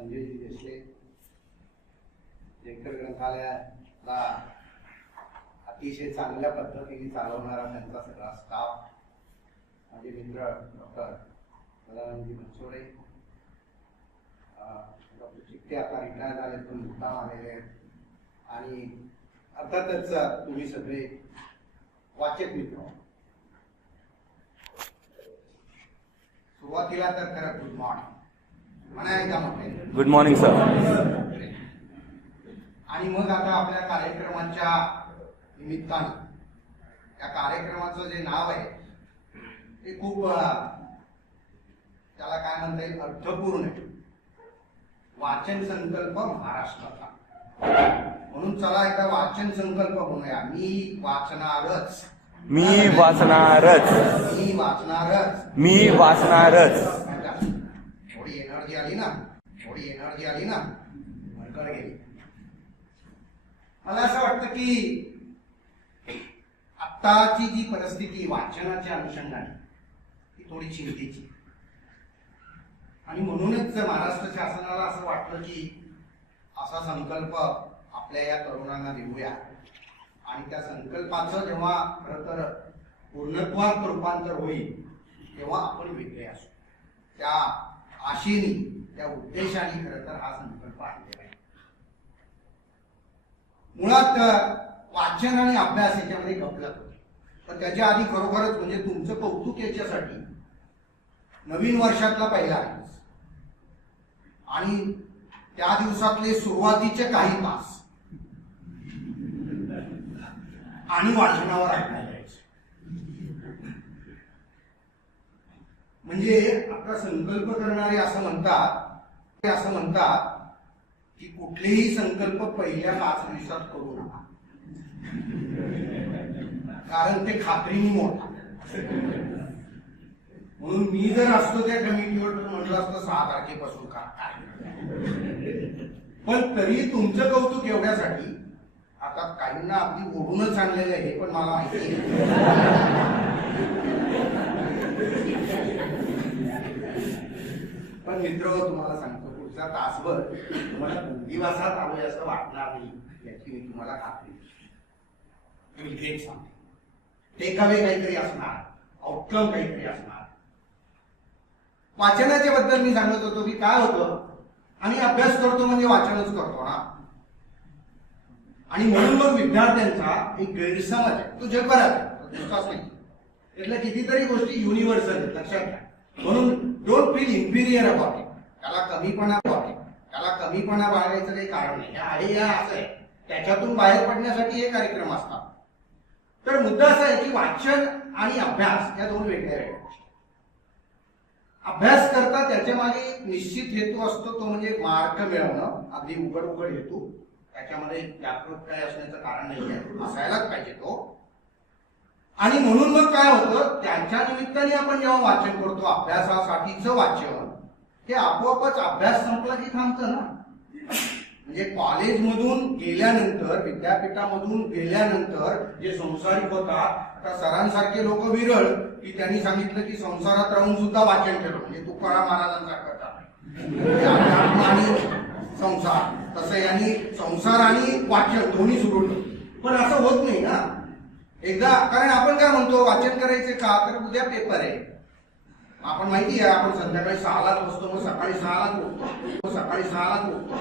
संजयजी देशले, जेकर ग्रंथालयाला अतिशय चांगल्या पद्धतीने चालवणारा त्यांचा सगळा स्टाफ, माझे मित्र डॉक्टर सदानंदजी बनसोडे, डॉक्टर चिकटे आता रिटायर झाले पण मुक्काम आलेले आहेत, आणि अर्थातच तुम्ही सगळे वाचक मित्र. सुरुवातीला तर खरं गुड मॉर्निंग म्हणायला म्हटले. Good morning sir. आणि मग आता आपल्या कार्यक्रमाच्या निमित्ताने या कार्यक्रमाचं जे नाव आहे ते खूप त्याला काय म्हणता येईल अर्थपूर्ण आहे. वाचन संकल्प महाराष्ट्राचा. म्हणून चला एकदा वाचन संकल्प म्हणूया. मी वाचणारच. मी वाचणारच. मी वाचणारच. मी वाचणारच. थोडी एनर्जी आली ना, थोडी एनर्जी आली ना, भरकड गेली. मला असं वाटतं की आत्ताची जी परिस्थिती वाचनाच्या अनुषंगाने ती थोडी चिंतेची, आणि म्हणूनच महाराष्ट्र शासनाला असं वाटलं की असा संकल्प आपल्या या तरुणांना देऊया, आणि त्या संकल्पाचं जेव्हा खरं तर पूर्णत्वात रूपांतर होईल तेव्हा आपण वेगळे असू. त्या आशेने, त्या उद्देशाने खरं तर हा संकल्प आणलेला आहे. मुळात वाचन आणि अभ्यास याच्यामध्ये गफलत होती. पण त्याच्या आधी खरोखरच म्हणजे तुमचं कौतुक याच्यासाठी नवीन वर्षातला पहिला दिवस आणि त्या दिवसातले सुरुवातीचे काही तास आणि वाचनावर ऐकायला यायचे. म्हणजे आता संकल्प करणारे असं म्हणतात की कुठलेही संकल्प पहिल्या 5 दिवसात करू नका, कारण ते खात्रीने मोडतात. म्हणून मी जर असतो त्या कमिटीवर म्हटलं असतं 6 तारखेपासून करा. पण तरी तुमचं कौतुक एवढ्यासाठी आता काहींना अगदी ओढूनच आणलेलं आहे, हे पण मला माहिती आहे. पण मित्र, तुम्हाला सांगतो पुढचा तासभर तुम्हाला बुद्धिवासात आलोय असं वाटणार नाही याची मी तुम्हाला खात्री सांगते. टेकअवे काहीतरी असणार, आउटकम काहीतरी असणार. वाचनाच्या बद्दल मी सांगत होतो की काय होतं, आम्ही अभ्यास करतो म्हणजे वाचनच करतो ना, आणि म्हणून मग विद्यार्थ्यांचा एक गैरसमज आहे, तो जगभरात आहे, विश्वास नाही. त्यातल्या कितीतरी गोष्टी युनिव्हर्सल आहेत, लक्षात घ्या. म्हणून don't feel inferior about it. त्याला कमीपणा बाळगायचं काही कारण नाही. आहे या असं आहे, त्याच्यातून बाहेर पडण्यासाठी हे कार्यक्रम असतात. तर मुद्दा असा आहे की वाचन आणि अभ्यास या दोन वेगळ्या गोष्टी. अभ्यास करता त्याच्या मागे एक निश्चित हेतू असतो, तो म्हणजे मार्क मिळवणं. अगदी उघड हेतू, त्याच्यामध्ये जागृत काय असण्याचं कारण नाही आहे, असायलाच पाहिजे तो. आणि म्हणून मग काय होतं, त्याच्या निमित्ताने आपण जेव्हा वाचन करतो, अभ्यासासाठीचं वाचन, ते आपोआपच अभ्यास संपला की थांबतं ना. म्हणजे कॉलेजमधून गेल्यानंतर, विद्यापीठामधून गेल्यानंतर जे संसारिक होतात, आता सरांसारखे लोक विरळ की त्यांनी सांगितलं की संसारात राहून सुद्धा वाचन केलं, म्हणजे तुकाराम महाराजांसारखं आणि संसार, तसं यांनी संसार आणि वाचन दोन्ही सुरू ठेवलं. पण असं होत नाही ना एकदा, कारण आपण काय म्हणतो वाचन करायचे का, तर उद्या पेपर आहे. आपण माहिती आहे, आपण संध्याकाळी 6लाच बसतो, मग सकाळी 6लाच उठतो,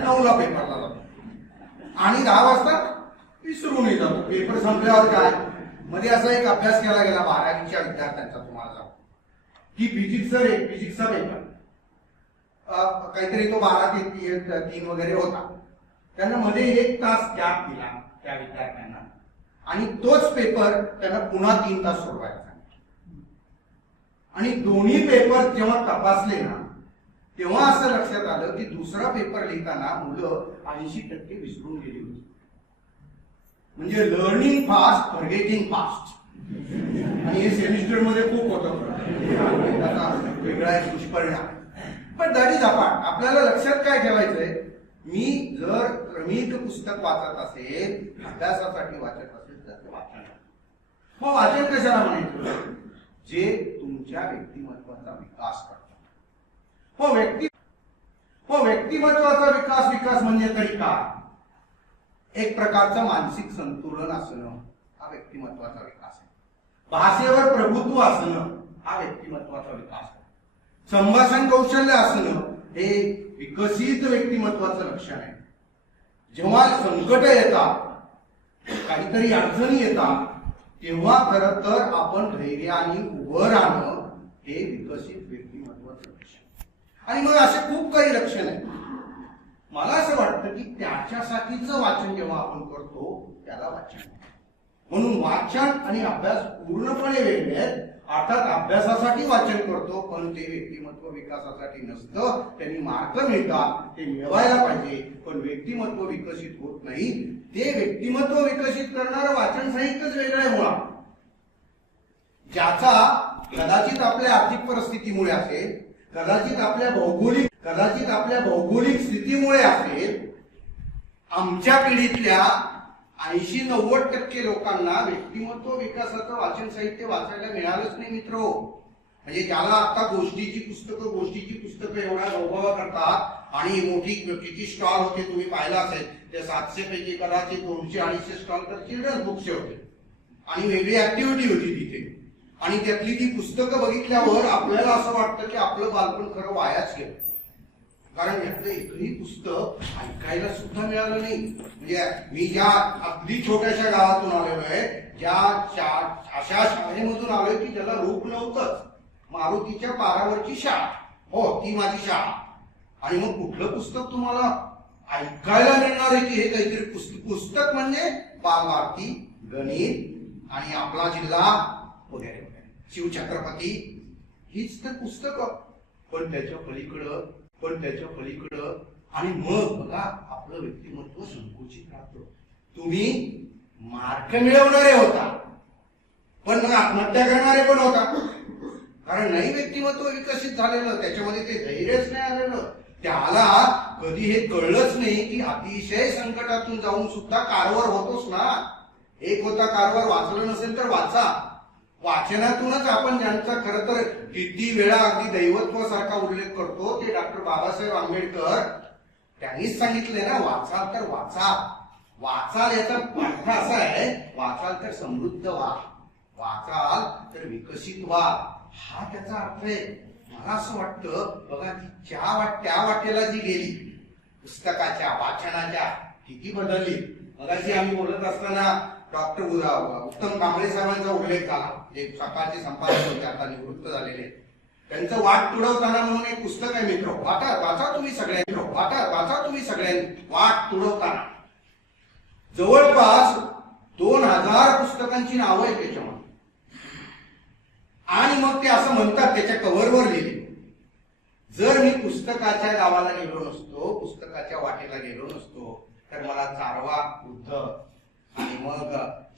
9ला पेपरला जातो, आणि 10 वाजता विसरूनही जातो. पेपर संपल्यावर काय, मध्ये असा एक अभ्यास केला गेला 12वीच्या विद्यार्थ्यांचा, तुम्हाला जाऊ की फिजिक्सचा पेपर काहीतरी तो 12 ते 3 वगैरे होता. त्यांना मध्ये 1 तास गॅप दिला त्या विद्यार्थ्यांना, आणि तोच पेपर त्यांना पुन्हा 3 तास सोडवायचा. आणि दोन्ही पेपर जेव्हा तपासले ना, तेव्हा असं लक्षात आलं की दुसरा पेपर लिहिताना मुलं 80% विसरून गेली होती. म्हणजे लर्निंग फास्ट, फॉरगेटिंग फास्ट. आणि हे सेमिस्टर मध्ये खूप होतं, त्याचा वेगळा एक दुष्परिणाम. पण दॅट इज अपार्ट. आपल्याला लक्षात काय ठेवायचंय, मी जर क्रमिक पुस्तक वाचत असेल, अभ्यासासाठी वाचत असेल, तर वाचन. मग वाचन कशाला म्हणायचं, जे तुमच्या व्यक्तिमत्वाचा विकास करतात. हो, व्यक्तिमत्वाचा विकास विकास म्हणजे तरी काय? एक प्रकारचं मानसिक संतुलन असणं हा व्यक्तिमत्वाचा विकास आहे. भाषेवर प्रभुत्व असणं हा व्यक्तिमत्वाचा विकास आहे. संभाषण कौशल्य असणं हे विकसित व्यक्तिमत्वाचं लक्षण आहे. जेव्हा संकट येतात, काहीतरी अडचणी येतात, तेव्हा खरं तर आपण धैर्याने उभं राहणं हे विकसित व्यक्तिमत्वाचं लक्षण. आणि मग असे खूप काही लक्षण आहेत. मला असं वाटतं की त्याच्यासाठीचं वाचन जेव्हा आपण करतो त्याला वाचन. म्हणून वाचन आणि अभ्यास पूर्णपणे वेगळे आहेत. अर्थात अभ्यासासाठी वाचन करतो, पण ते व्यक्तिमत्व विकासासाठी नसतं. त्यांनी मार्क मिळतात, ते मिळवायला पाहिजे, पण व्यक्तिमत्व विकसित होत नाही. ते व्यक्तिमत्व विकसित करणारं वाचन साहित्यच वेगळं आहे मुळात. ज्याचा कदाचित आपल्या आर्थिक परिस्थितीमुळे असेल, कदाचित आपल्या भौगोलिक स्थितीमुळे असेल, आमच्या पिढीतल्या 80-90% लोकांना व्यक्तिमत्व विकासाचं वाचन साहित्य वाचायला मिळालंच नाही मित्र. म्हणजे ज्याला आता गोष्टीची पुस्तकं एवढा गौरव करतात आणि मोठी किती स्टॉल होते तुम्ही पाहिला असेल, त्या 700 पैकी कदाचित 200-250 स्टॉल तर चिल्ड्रन्स बुकचे होते आणि वेगळी ऍक्टिव्हिटी होती तिथे. आणि त्यातली ती पुस्तकं बघितल्यावर आपल्याला असं वाटतं की आपलं बालपण खरं वायाच गेलं. कारण यातलं एकही पुस्तक ऐकायला सुद्धा मिळालं नाही. म्हणजे मी ज्या अगदी छोट्याशा गावातून आलेलो आहे, ज्या अशा शाळेमधून आलोय की ज्याला रूप नव्हतंच, मारुतीच्या पारावरची शाळा, हो ती माझी शाळा. आणि मग कुठलं पुस्तक तुम्हाला ऐकायला मिळणार आहे की हे काहीतरी पुस्तक म्हणजे बालभारती, गणित आणि आपला जिल्हा वगैरे वगैरे, शिवछत्रपती, हीच तर पुस्तकं. पण त्याच्या पलीकडं आणि मग बघा आपलं व्यक्तिमत्व संकुचित राहतं. तुम्ही मार्क मिळवणारे होता, पण मग आत्महत्या करणारे पण होता. कारण नाही व्यक्तिमत्व विकसित झालेलं, त्याच्यामध्ये ते धैर्यच नाही आलेलं. त्याला कधी हे कळलंच नाही की अतिशय संकटातून जाऊन सुद्धा कारभार होतोच ना. एक होता कारभार, वाचलं नसेल तर वाचा. वाचनातूनच आपण ज्यांचा खरं तर किती वेळा अगदी दैवत्व सारखा उल्लेख करतो, ते डॉक्टर बाबासाहेब आंबेडकर, त्यांनीच सांगितले ना, वाचाल तर वाचा. वाचाल याचा अर्थ असा आहे, वाचाल तर समृद्ध व्हा, वाचाल तर विकसित व्हा, हा त्याचा अर्थ आहे. मला असं वाटतं बघा ती त्या वाटेला जी गेली पुस्तकाच्या वाचनाच्या, किती बदलली. मगाशी आम्ही बोलत असताना डॉक्टर उत्तम कांबळे साहेबांचा उल्लेख झाला, जे सकाळचे संपादक होते, आता निवृत्त झालेले. त्यांचं वाट तुडवताना म्हणून एक पुस्तक आहे मित्र, वाचा तुम्ही सगळ्यांनी वाट तुडवताना. जवळपास 2000 पुस्तकांची नावं आहेत त्याच्यामध्ये. आणि मग ते असं म्हणतात, त्याच्या कव्हरवर लिहिले, जर मी पुस्तकाच्या गावाला गेलो नसतो, पुस्तकाच्या वाटेला गेलो नसतो, तर मला चारवा बुद्ध आणि मग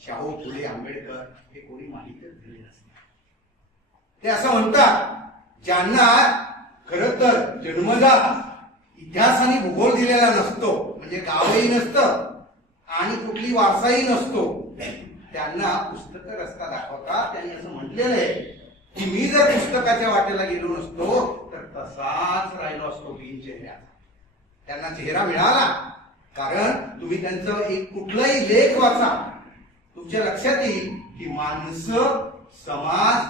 शाहू फुले आंबेडकर हे कोणी माहितीच दिले नसते. ते असं म्हणतात, ज्यांना खरं तर जन्मजात इतिहास आणि भूगोल दिलेला नसतो, म्हणजे गावही नसतं आणि कुठली वारसाही नसतो, त्यांना पुस्तकं रस्ता दाखवतात. त्यांनी असं म्हटलेलं आहे की मी जर पुस्तकाच्या वाटेला गेलो नसतो तर तसाच राहिलो असतो बिन चेहऱ्याचा. त्यांना चेहरा मिळाला कारण तुम्ही त्यांचं एक कुठलाही लेख वाचा, तुमच्या लक्षात येईल की माणसं, समाज,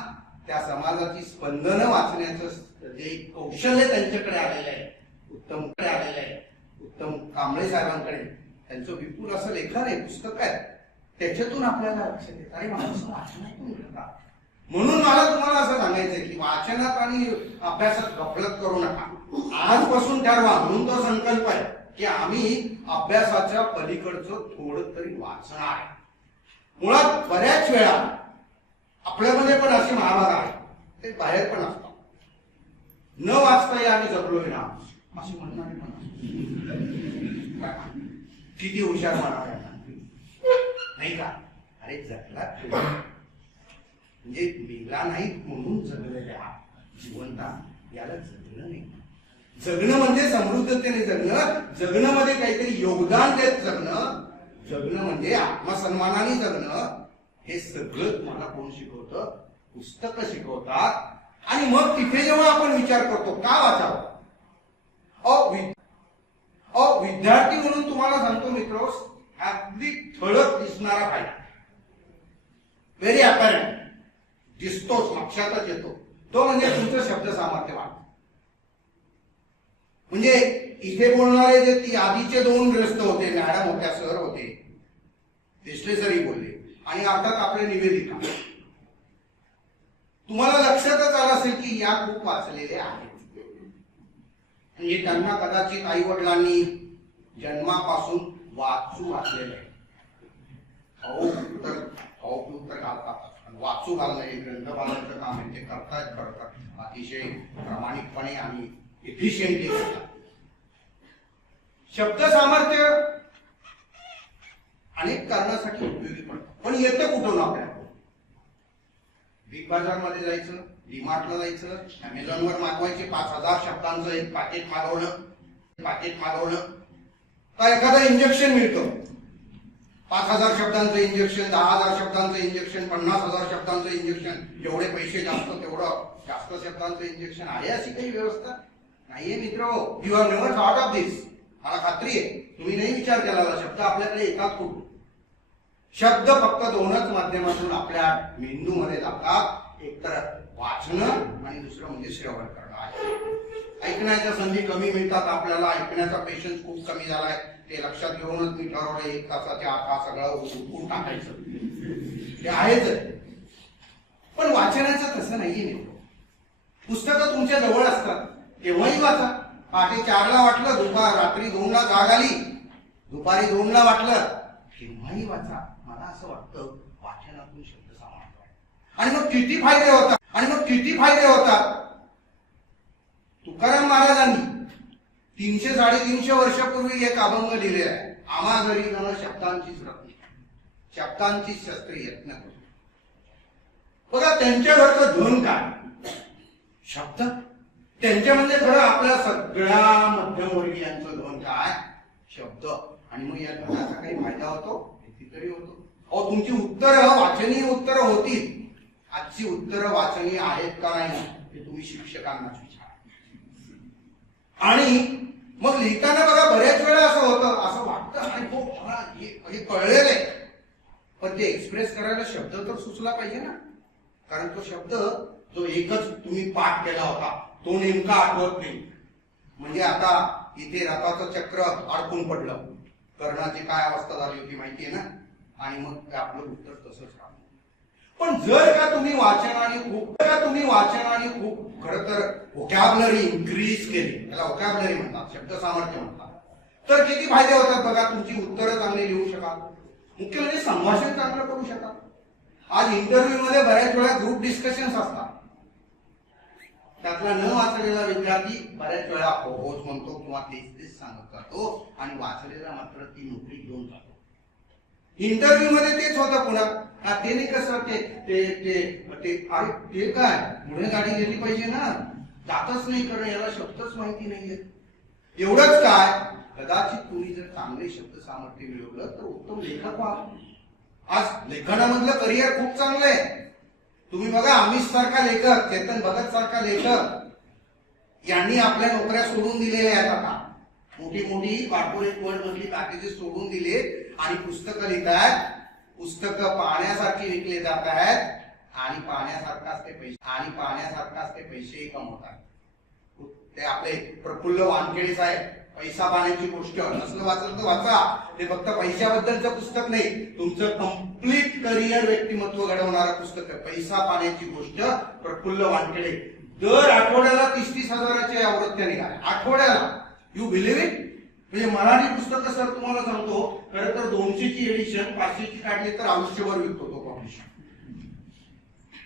त्या समाजाची स्पंदनं वाचण्याचं जे कौशल्य त्यांच्याकडे आलेलं आहे, उत्तम कांबळे साहेबांकडे त्यांचं विपुल असं लेखन आहे, पुस्तक आहे. त्याच्यातून आपल्याला लक्षात येत अरे माणसं वाचनातून मिळतात. म्हणून मला तुम्हाला असं सांगायचंय की वाचनात आणि अभ्यासात गफलत करू नका. आजपासून ठरवा, म्हणून तो संकल्प आहे की आम्ही अभ्यासाच्या पलीकडचं थोडं तरी वाचणार आहे. मुळात बऱ्याच वेळा आपल्यामध्ये पण अशी महाभारत आहे, ते बाहेर पण असतात. न वाचता या आम्ही जगलोय ना असे म्हणणारे पण किती हुशार म्हणाले नाही का. अरे जगला म्हणजे मेला नाही म्हणून जगलेल्या जिवंता, याला जगणं नाही. जगणं म्हणजे समृद्धतेने जगणं, जगणं म्हणजे काहीतरी योगदान देत जगणं, जगणं म्हणजे आत्मसन्मानाने जगणं. हे सगळं तुम्हाला कोण शिकवतं? पुस्तकं शिकवतात. आणि मग तिथे जेव्हा आपण विचार करतो का वाचावं, विद्यार्थी म्हणून तुम्हाला सांगतो मित्र, अगदी ठळक दिसणारा फायदा, व्हेरी अपॅरंट दिसतोच, लक्षातच येतो, तो म्हणजे तुमचं शब्द सामर्थ्य वाढतं. म्हणजे इथे बोलणारे जे ती आधीचे दोन ग्रस्त होते, मॅडम होत्या, सर होते, विश्लेषरही बोलले, आणि अर्थात आपले निवेदिका, तुम्हाला लक्षातच आलं असेल की या खूप वाचलेले आहेत. म्हणजे त्यांना कदाचित आई वडिलांनी जन्मापासून वाचू घातलेलं आहे. खाऊ तर घालतात, वाचू घालणं हे ग्रंथपालांचं काम आहे, ते करतात अतिशय प्रामाणिकपणे आणि इफिशियंटली करतात. शब्द सामर्थ्य अनेक कारणासाठी उपयोगी पडतं, पण येतं कुठून आपल्याला? बिग बाजार मध्ये जायचं, डीमार्टला जायचं, अमेझॉनवर मागवायचे 5000 शब्दांचं एक पाकिट मागवणं, का एखादं इंजेक्शन मिळतं, 5000 शब्दांचं इंजेक्शन, 10000 शब्दांचं इंजेक्शन, 50000 शब्दांचं इंजेक्शन, जेवढे पैसे जास्त तेवढं जास्त शब्दांचं इंजेक्शन. आहे अशी काही व्यवस्था? नाहीये मित्र. You have never thought of this. मला खात्री आहे तुम्ही नाही विचार केला. शब्द आपल्याकडे येतात कुठून? शब्द फक्त दोनच माध्यमातून आपल्या मेंदूमध्ये जातात, एकतर वाचणं आणि दुसरं म्हणजे श्रवण करणं आहे. ऐकण्याच्या संधी कमी मिळतात आपल्याला, ऐकण्याचा पेशन्स खूप कमी झालाय. ते लक्षात घेऊनच मी ठरवलं 1 तासाच्या आत हा सगळं उठून टाकायचं. ते आहेच. पण वाचनाचं तसं नाहीये मित्र. पुस्तकं तुमच्या जवळ असतात, केव्हाही वाचा. पहाटे 4ला वाटलं, रात्री 2ला जाग आली, दुपारी 2ला वाटलं, केव्हाही वाचा. मला असं वाटतं वाचनातून शब्द सामर्थ्य वाढतं. आणि मग किती फायदे होतात. तुकाराम महाराजांनी 300-350 वर्षापूर्वी एक अभंग लिहिले आहे, आम्हा घरी जण शब्दांचीच रत्ने, शब्दांची शस्त्र यत्न करू. बघा त्यांच्या घरचं धन काय? शब्द. त्यांच्या म्हणजे खरं आपल्या सगळ्या मध्यमवर्गीयांचं धन काय? शब्द. आणि मग या धनाचा काही फायदा होतो? कितीतरी होतो. अहो तुमची उत्तरं वाचनीय उत्तरं होतील. आजची उत्तरं वाचनीय आहेत का नाही ते तुम्ही शिक्षकांनाच विचारा. आणि मग लिहिताना बघा बऱ्याच वेळा असं होतं, असं वाटतं आणि हो मला हे कळलेलं आहे, पण ते एक्सप्रेस करायला शब्द तर सुचला पाहिजे ना. कारण तो शब्द जो एकच तुम्ही पाठ केला होता तो नेमका आठवत नाही. म्हणजे आता इथे रथाचं चक्र अडकून पडलं, कर्णाची काय अवस्था झाली होती माहितीये ना. आणि मग आपलं उत्तर तसंच राहतं. पण जर का तुम्ही वाचनाने खूप खरं तर व्होकॅब्युलरी इन्क्रीज केली, त्याला व्होकॅब्युलरी म्हणतात, शब्द सामर्थ्य म्हणतात, तर किती फायदे होतात बघा. तुमची उत्तरं चांगली लिहू शकाल, मुख्य म्हणजे संभाषण चांगलं करू शकाल. आज इंटरव्ह्यू मध्ये बऱ्याच वेळा ग्रुप डिस्कशन्स असतात, त्यातला न वाचलेला विद्यार्थी बऱ्याच वेळा होच म्हणतो किंवा तेच सांगत जातो, आणि वाचलेला मात्र ती नोकरी घेऊन जातो. इंटरव्ह्यू मध्ये तेच होतं पुन्हा. ते नाही कसं ते काय पुढे गाडी गेली पाहिजे ना, जातच नाही करणं, याला शब्दच माहिती नाहीये. एवढंच काय, कदाचित तुम्ही जर चांगले शब्द सामर्थ्य मिळवलं तर उत्तम लेखक व्हा. आज लेखनामधलं करिअर खूप चांगलं आहे. तुम्ही बघा अमित सारखा लेखक, चेतन भगत सारखा लेखक यांनी आपल्या नोकऱ्या सोडून दिलेल्या आहेत. आता मोठी कॉर्पोरेट वर्ल्ड मधली पॅकेजेस सोडून दिले आणि पुस्तकं लिहितात. पुस्तकं पाहण्यासारखी विकले जात आहेत आणि पाहण्यासारखाच ते पैसेही कमवतात. ते आपले प्रफुल्ल वानखेडे साहेब, पैसा पाण्याची गोष्ट, नसलं वाचलं तर वाचा. ते फक्त पैशाबद्दलचं पुस्तक नाही, तुमचं कम्प्लीट करिअर व्यक्तिमत्व घडवणारं पुस्तक आहे. पैसा पाण्याची गोष्ट, प्रफुल्ल वानखेडे. दर आठवड्याला 30-30 हजाराच्या आवृत्त्या निघाल्या आठवड्याला. You believe it? म्हणजे मराठी पुस्तकं सर तुम्हाला सांगतो, खरं तर 200ची एडिशन 500ची काढली तर आयुष्यभर विकतो तो पब्लिशर.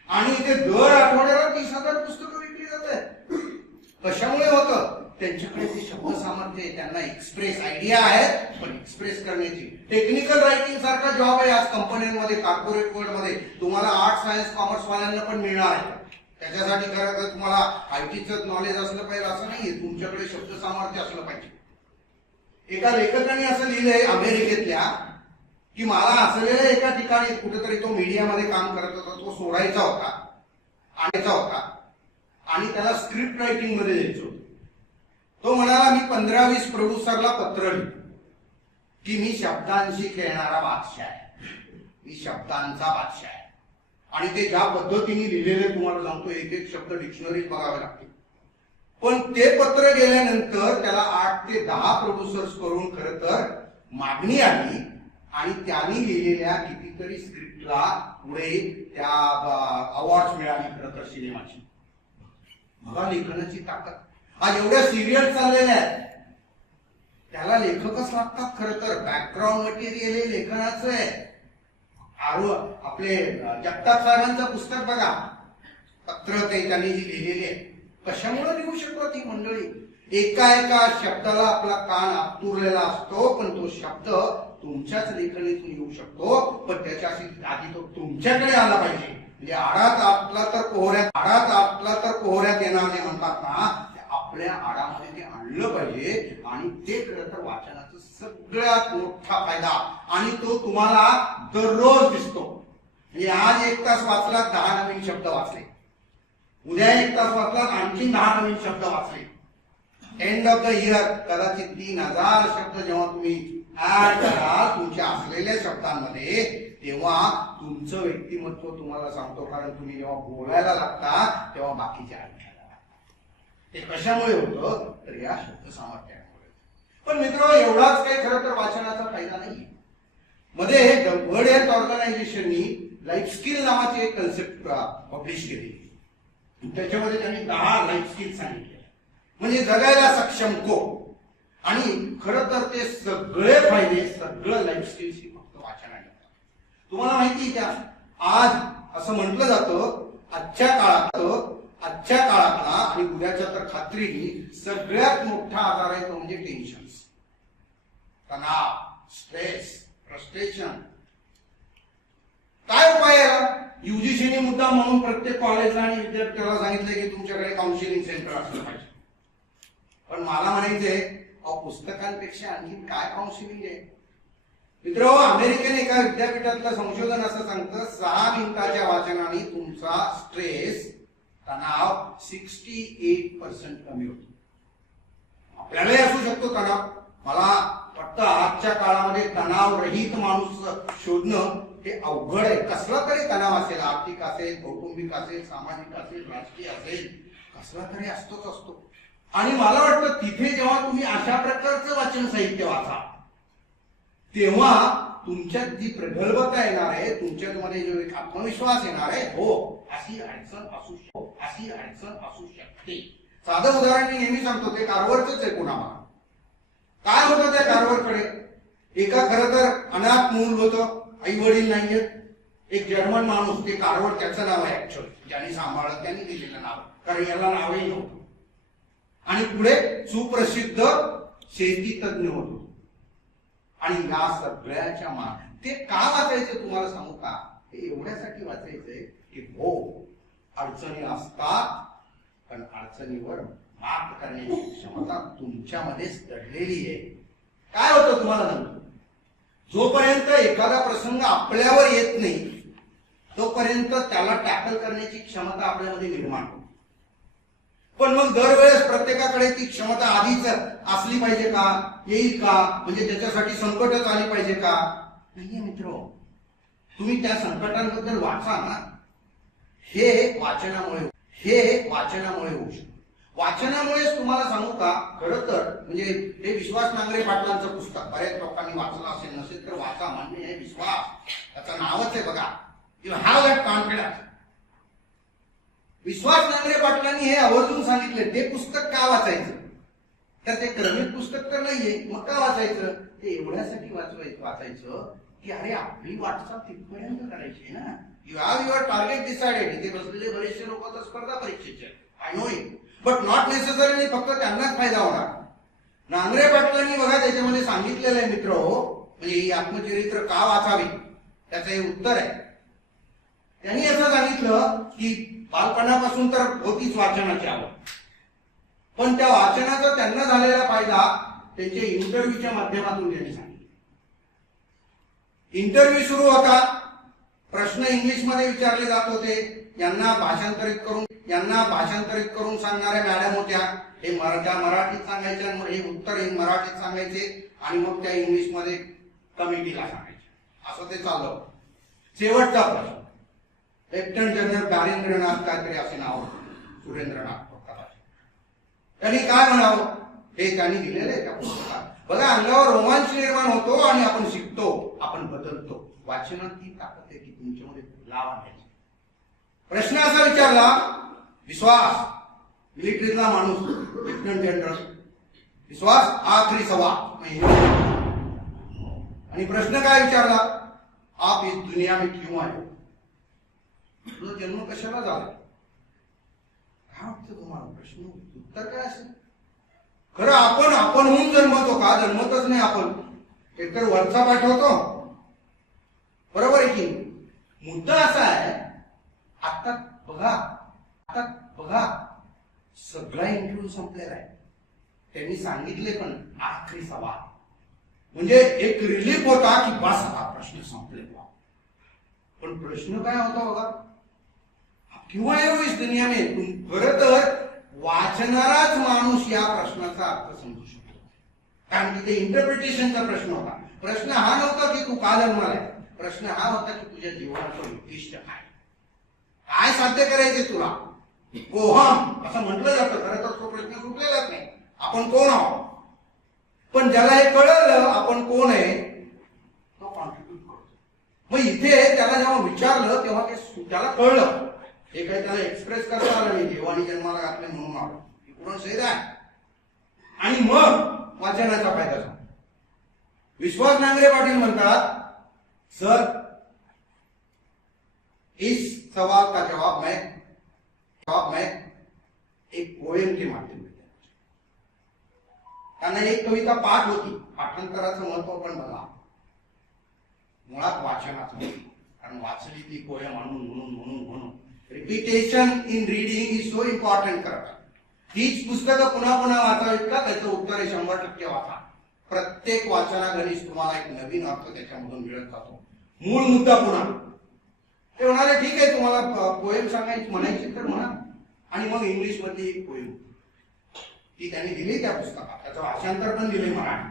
आणि इथे दर आठवड्याला 30,000 पुस्तकं विकली जात आहेत. कशामुळे होतं? त्यांच्याकडे ते शब्द सामर्थ्य आहे, त्यांना एक्सप्रेस आयडिया आहेत, पण एक्सप्रेस करण्याची. टेक्निकल रायटिंग सारखा जॉब आहे आज कंपन्यांमध्ये, कॉर्पोरेट वर्ल्ड मध्ये. तुम्हाला आर्ट, सायन्स, कॉमर्स वाल्यांना पण मिळणार आहे. त्याच्यासाठी खरं तुम्हाला आयटीचं नॉलेज असलं पाहिजे असं नाहीये, तुमच्याकडे शब्द सामर्थ्य असलं पाहिजे. एका लेखकाने असं लिहिलंय अमेरिकेतल्या, की मला असलेल्या एका ठिकाणी कुठेतरी तो मीडियामध्ये काम करत होता, तो सोडायचा होता आणि त्याला स्क्रिप्ट रायटिंग मध्ये द्यायचं होतं. तो म्हणाला मी 15-20 प्रोड्युसरला पत्र लिहितो की मी शब्दांशी खेळणारा बादशाह आहे, मी शब्दांचा बादशाह आहे. आणि ते ज्या पद्धतीने लिहिलेले तुम्हाला सांगतो, एक एक शब्द डिक्शनरीत बघावे लागते. पण ते पत्र गेल्यानंतर त्याला 8 ते 10 प्रोड्युसर्स करून खरं तर मागणी आली आणि त्यांनी लिहिलेल्या कितीतरी स्क्रिप्टला पुढे त्या अवॉर्ड मिळाली खरं तर सिनेमाची. बघा लेखनाची ताकद. आज एवढ्या सिरियल चाललेल्या आहेत, त्याला लेखकच लागतात खरं तर. बॅकग्राऊंड मटेरियल हे लेखनाचं आहे. आपले जगताप साहेबांचं पुस्तक बघा, पत्र ते त्यांनी जी लिहिलेली आहे, कशामुळे लिहू शकतो ती मंडळी? एका एका शब्दाला आपला कान आतुरलेला असतो, पण तो शब्द तुमच्याच लेखणीतून येऊ शकतो. पण त्याच्याशी आधी तो तुमच्याकडे आला पाहिजे. म्हणजे आडात आतला तर पोहऱ्यात येणार नाही म्हणतात ना, आपल्या आडामध्ये ते आणलं पाहिजे. आणि ते खरं तर वाचनाचा सगळ्यात मोठा फायदा, आणि तो तुम्हाला दररोज दिसतो. म्हणजे आज 1 तास वाचलात 10 नवीन शब्द वाचले, उद्या 1 तास वाचलात आणखी 10 नवीन शब्द वाचले. एंड ऑफ द इयर कदाचित 3000 शब्द जेव्हा तुम्ही ऍड कराल तुमच्या असलेल्या शब्दांमध्ये, तेव्हा तुमचं व्यक्तिमत्व तुम्हाला सांगतो. कारण तुम्ही जेव्हा बोलायला लागता तेव्हा बाकीचे ऐकायला लागतात. ते कशामुळे होतं तर या शब्द सामर्थ्यामुळे. पण मित्र, एवढाच काही खरं तर वाचनाचा फायदा नाही. मध्ये द वर्ल्ड हेल्थ ऑर्गनायझेशननी लाईफ स्किल नावाची एक कन्सेप्ट पब्लिश केली. त्याच्यामध्ये त्यांनी 10 लाईफ स्किल सांगितले, म्हणजे जगायला सक्षम को. आणि खरं तर ते सगळे फायदे, सगळं लाईफ स्किल्स फक्त वाचनाने. तुम्हाला माहिती त्या आज असं म्हटलं जातं, आजच्या काळातला आणि उद्याच्या तर खात्रीने सगळ्यात मोठा आजार आहे तो म्हणजे टेन्शन, तणाव, स्ट्रेस, फ्रस्ट्रेशन. काय उपाय आहे? युजीसीने मुद्दा म्हणून प्रत्येक कॉलेजला आणि विद्यार्थ्याला सांगितलं की तुमच्याकडे काउन्सिलिंग सेंटर असलं पाहिजे. पण मला म्हणायचंय, पुस्तकांपेक्षा आणखी काय काउन्सिलिंग आहे? मित्र, अमेरिकेने एका विद्यापीठातलं संशोधन असं सांगतं, 6 मिनिटाच्या वाचनाने तुमचा स्ट्रेस, तणाव 68% कमी होतो. आपल्यालाही असू शकतो तणाव. मला वाटतं आजच्या काळामध्ये तणाव रहित माणूस शोधणं हे अवघड आहे. कसला तरी तणाव असेल, आर्थिक असेल, कौटुंबिक असेल, सामाजिक असेल, राजकीय असेल, कसला तरी असतो. आणि मला वाटतं तिथे जेव्हा तुम्ही अशा प्रकारचं वाचन साहित्य वाचा, तेव्हा तुमच्यात जी प्रगल्भता येणार आहे, तुमच्यामध्ये जो एक आत्मविश्वास येणार आहे, हो अशी अडचण असू शकते. साधं उदाहरण मी नेहमी सांगतो, ते कारवरच आहे. कुणाला काय होतं त्या कारवरकडे? एका खरं तर अनाथ मूल होतं, आई वडील नाहीयेत. एक जर्मन माणूस, ते कारवर त्याचं नाव आहे ऍक्च्युअली, ज्यांनी सांभाळलं त्यांनी दिलेलं नाव, कारण याला नावही नव्हतं. आणि पुढे सुप्रसिद्ध शेती तज्ञ होतो. आणि या सगळ्याच्या ते का वाचायचे तुम्हाला सांगू का? हे एवढ्यासाठी वाचायचंय की हो, अडचणी असतात, पण अडचणीवर मात करण्याची क्षमता तुमच्यामध्येच दडलेली आहे. काय होतं तुम्हाला सांगतो, जोपर्यंत एखादा प्रसंग आपल्यावर येत नाही तोपर्यंत त्याला टॅकल करण्याची क्षमता आपल्यामध्ये निर्माण होते. पण मग दरवेळेस प्रत्येकाकडे ती क्षमता आधीच असली पाहिजे का? येईल का? म्हणजे त्याच्यासाठी संकटच आली पाहिजे का? नाहीये मित्र. तुम्ही त्या संकटांबद्दल वाचा ना. हे वाचनामुळे होऊ शकतं. वाचनामुळेच तुम्हाला सांगू का, खरं तर म्हणजे हे विश्वास नांगरे पाटलांचं पुस्तक बऱ्याच लोकांनी वाचलं असेल, नसेल तर वाचा. म्हणजे हे विश्वास, त्याचं नावच आहे बघा, यू हॅव दॅट कॉन्फिडन्स. विश्वास नांगरे पाटलांनी हे आवर्जून सांगितले. ते पुस्तक का वाचायचं? तर ते क्रमिक पुस्तक तर नाहीये, मग का वाचायचं? ते एवढ्यासाठी वाचायचं की अरे आपली वाटचाल तिथपर्यंत करायची ना. You have your target decided. इथे बसलेले बरेचसे लोक तर स्पर्धा परीक्षेचे, I know it, but not necessarily फक्त त्यांनाच फायदा होणार. नांगरे पाटलांनी बघा त्याच्यामध्ये सांगितलेलं आहे मित्र हो, म्हणजे ही आत्मचरित्र का वाचावी त्याचं हे उत्तर आहे. त्यांनी असं सांगितलं की बालपणापासून तर होतीच वाचनाची आवड, पण त्या वाचनाचा त्यांना झालेला फायदा त्यांच्या इंटरव्ह्यूच्या माध्यमातून त्यांनी सांगितलं. इंटरव्ह्यू सुरू होता, प्रश्न इंग्लिशमध्ये विचारले जात होते. यांना भाषांतरित करून सांगणाऱ्या मॅडम होत्या. हे मराठीत सांगायच्या, हे उत्तर मराठीत सांगायचे आणि मग त्या इंग्लिशमध्ये कमिटीला सांगायचे. असं ते चाललं. शेवटचा प्रश्न, लेफ्टनंट जनरल दारेंद्रनाथ काहीतरी असे नाव होते, सुरेंद्रनाथ कदाचित, त्यांनी काय म्हणावं हे त्यांनी दिलेलं आहे त्या पुस्तकात. बघा, अंगावर रोमांच निर्माण होतो आणि आपण शिकतो, आपण बदलतो. वाचनात ती ताकद आहे की तुमच्यामध्ये लाभ आणायची. प्रश्न असा विचारला, विश्वास, मिलिटरीतला माणूस, लेफ्टनंट जनरल, विश्वास आखरी सवाल. आणि प्रश्न काय विचारला, आप इस दुनिया में क्यों आए? तुझा जन्म कशाला झाला? काय वाटतं तुम्हाला? प्रश्न उत्तर काय असेल? खरं आपण होऊन जन्मतो का? जन्मतच नाही आपण, एकतर वरचा पाठवतो. बरोबर आहे की? मुद्दा असा आहे, आता बघा सगळा इंटरव्ह्यू संपलेला आहे. त्यांनी सांगितले पण आखरी सवाल, म्हणजे एक रिलीफ होता की बस आता प्रश्न संपले. पण प्रश्न काय होता बघा, किंवा इस दुनिया में खरं तर वाचणाराच माणूस या प्रश्नाचा अर्थ समजू शकतो. कारण तिथे इंटरप्रिटेशनचा प्रश्न होता. प्रश्न हा नव्हता की तू का जन्माला आहे, प्रश्न हा होता की तुझ्या जीवनाचं उद्दिष्ट काय साध्य करायचे तुला. कोहम असं म्हटलं जातं, खरं तर तो प्रश्न सुटलेलाच नाही, आपण कोण आहोत. पण ज्याला हे कळलं आपण कोण आहे, तो कॉन्ट्रीब्यूट करतो. मग इथे त्याला जेव्हा विचारलं तेव्हा ते त्याला कळलं. हे काही त्याला एक्सप्रेस करता आलं नाही, देवानी जन्माला घातले म्हणून आलो, इकडून सैद आहे. आणि मग वाचनाचा फायदा झाला. विश्वास नांगरे पाटील म्हणतात, सर इस सवाल का जवाब मैं एक पोएम के माध्यम से, त्यांना एक कविता पाठ होती. पाठांतराचं महत्व पण बघा, मुळात वाचनाचं महत्व. कारण वाचली ती पोएम म्हणून repetition in reading is so important. करत तीच पुस्तकं पुन्हा वाचावीत का? त्याचं उत्तर आहे 100% वाचा. प्रत्येक वाचनागणीस तुम्हाला एक नवीन अर्थ त्याच्यामधून मिळत जातो. मूळ मुद्दा पुन्हा. ते म्हणाले ठीक आहे, तुम्हाला पोएम सांगायची म्हणायची तर म्हणा. आणि मग इंग्लिश मधली एक पोएम ती त्यांनी दिली त्या पुस्तकात, त्याचं भाषांतर पण दिले मराठी.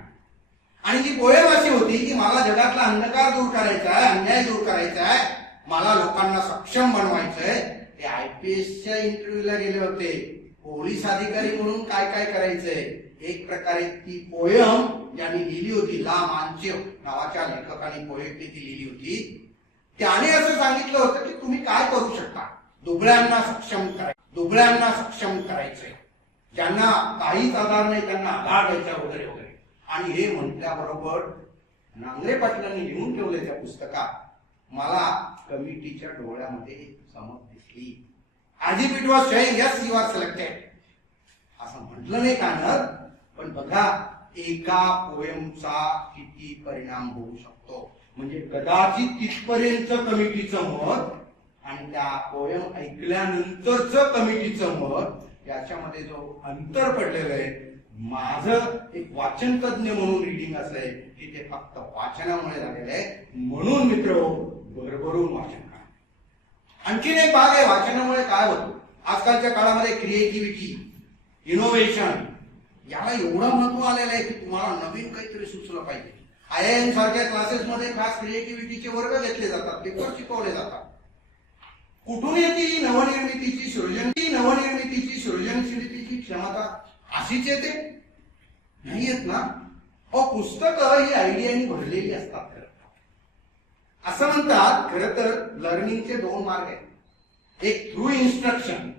आणि ती पोएम अशी होती की मला जगातला अंधकार दूर करायचा आहे, अन्याय दूर करायचा आहे, मला लोकांना सक्षम बनवायचंय. ते IPSच्या इंटरव्ह्यूला गेले होते, पोलीस अधिकारी म्हणून काय काय करायचंय. एक प्रकारे ती पोयम ज्यांनी लिहिली होती, ला मांचेव नावाच्या लेखकाने पोएट्री ती लिहिली होती. त्याने असं सांगितलं होतं की तुम्ही काय करू शकता, दुबळ्यांना सक्षम करायचंय, ज्यांना काहीच आधार नाही त्यांना आधार द्यायचा वगैरे वगैरे. आणि हे म्हटल्याबरोबर नांगरे पाटलांनी लिहून ठेवले त्या पुस्तकात. मला कमिटीच्या डोळ्यामध्ये चमक दिसली. आधी it was saying yes you are selected असं म्हटलं नाही कानर. पण बघा एका पोएमचा किती परिणाम होऊ शकतो. म्हणजे कदाचित तिथपर्यंत कमिटीचं मत आणि त्या पोएम ऐकल्यानंतरच कमिटीचं मत याच्यामध्ये जो अंतर पडलेलं आहे. माझं एक वाचन तज्ञ म्हणून रिडिंग असं आहे की ते फक्त वाचनामुळे झालेलं आहे. म्हणून मित्र भरभरून वाचन करा. आणखीन एक भाग आहे, वाचनामुळे काय होतं. आजकालच्या काळामध्ये क्रिएटिव्हिटी, इनोव्हेशन याला एवढं महत्व आलेलं आहे की तुम्हाला नवीन काहीतरी सुचलं पाहिजे. IIM सारख्या क्लासेसमध्ये खास क्रिएटिव्हिटीचे वर्ग घेतले जातात, पेपर शिकवले जातात. कुठून येते नवनिर्मितीची सृजनशीलतेची क्षमता? अशीच येते नाही येत ना. पुस्तकं ही आयडियानी भरलेली असतात. असं म्हणतात खरं तर लर्निंगचे 2 मार्ग आहेत. एक थ्रू इन्स्ट्रक्शन,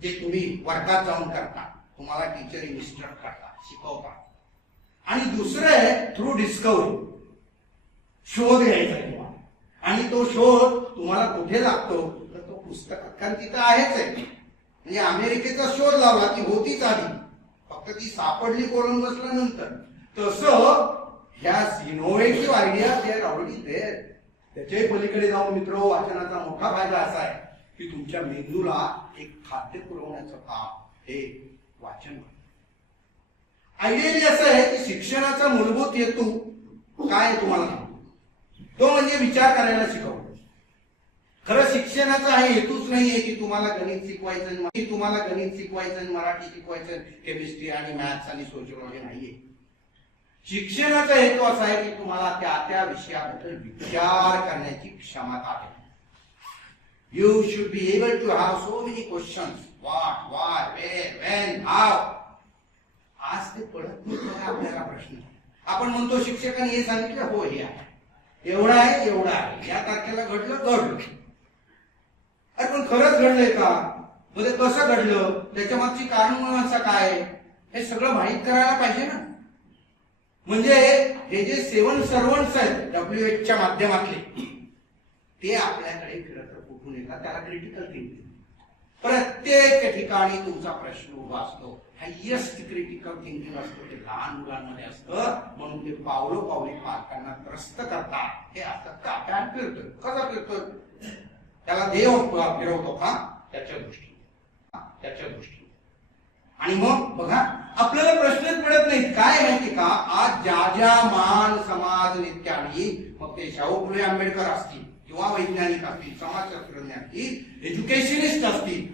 जे तुम्ही वर्गात जाऊन करता, तुम्हाला टीचर इन्स्ट्रक्ट करतात, शिकवतात. आणि दुसरं आहे थ्रू डिस्कवरी, शोध घ्यायचा आहे तुम्हाला. आणि तो शोध तुम्हाला कुठे लागतो तर तो पुस्तकात, कारण तिथं आहेच आहे. म्हणजे अमेरिकेचा शोध लावला ती होतीच आधी, फक्त ती सापडली कोलंबसला नंतर. तसं ह्या innovative idea they are already there. त्याच्याही पलीकडे जाऊन मित्र, वाचनाचा मोठा फायदा असा आहे की तुमच्या मेंदूला एक खाद्य पुरवण्याचं काम हे वाचन. आयडियली असं आहे की शिक्षणाचा मूलभूत हेतू काय तुम्हाला तो म्हणजे विचार करायला शिकवणं. खरं शिक्षणाचा हा हेतूच नाहीये की तुम्हाला गणित शिकवायचं, मराठी शिकवायचं, केमिस्ट्री आणि मॅथ्स आणि सोशिओलॉजी नाहीये. शिक्षणाचा हेतू असा आहे की तुम्हाला त्या त्या विषयाबद्दल विचार करण्याची क्षमता आहे. You should be able to have so many questions. What, why, where, when, how. आज ते पडत नाही बघा आपल्याला प्रश्न. आपण म्हणतो शिक्षकांनी हे सांगितलं, हो हे आहे, एवढं आहे, एवढं आहे, या तारखेला घडलं. अरे पण खरंच घडलंय का? म्हणजे कसं घडलं, त्याच्या मागची कारण असं काय, हे सगळं माहीत करायला पाहिजे ना. म्हणजे हे जे 7 सर्वंट्स आहेत WH च्या माध्यमातले, ते आपल्याकडे खरं तर कुठून येतात, त्याला क्रिटिकल थिंकिंग. प्रत्येक ठिकाणी तुमचा प्रश्न उभा असतो. हायएस्ट क्रिटिकल थिंकिंग असतो ते लहान मुलांमध्ये असतं, म्हणून ते पावलोपावली पालकांना त्रस्त करतात. हे असं का काय फिरतोय, कसा फिरतोय, त्याला देव फिरवतो का, त्याच्या दृष्टीने. आणि मग बघा आपल्याला प्रश्नच पडत नाहीत. काय माहिती का, आज ज्या मान समाज नेत्यांनी, मग ते शाहू फुले आंबेडकर असतील किंवा वैज्ञानिक असतील, समाजशास्त्रज्ञ असतील, एज्युकेशनिस्ट असतील,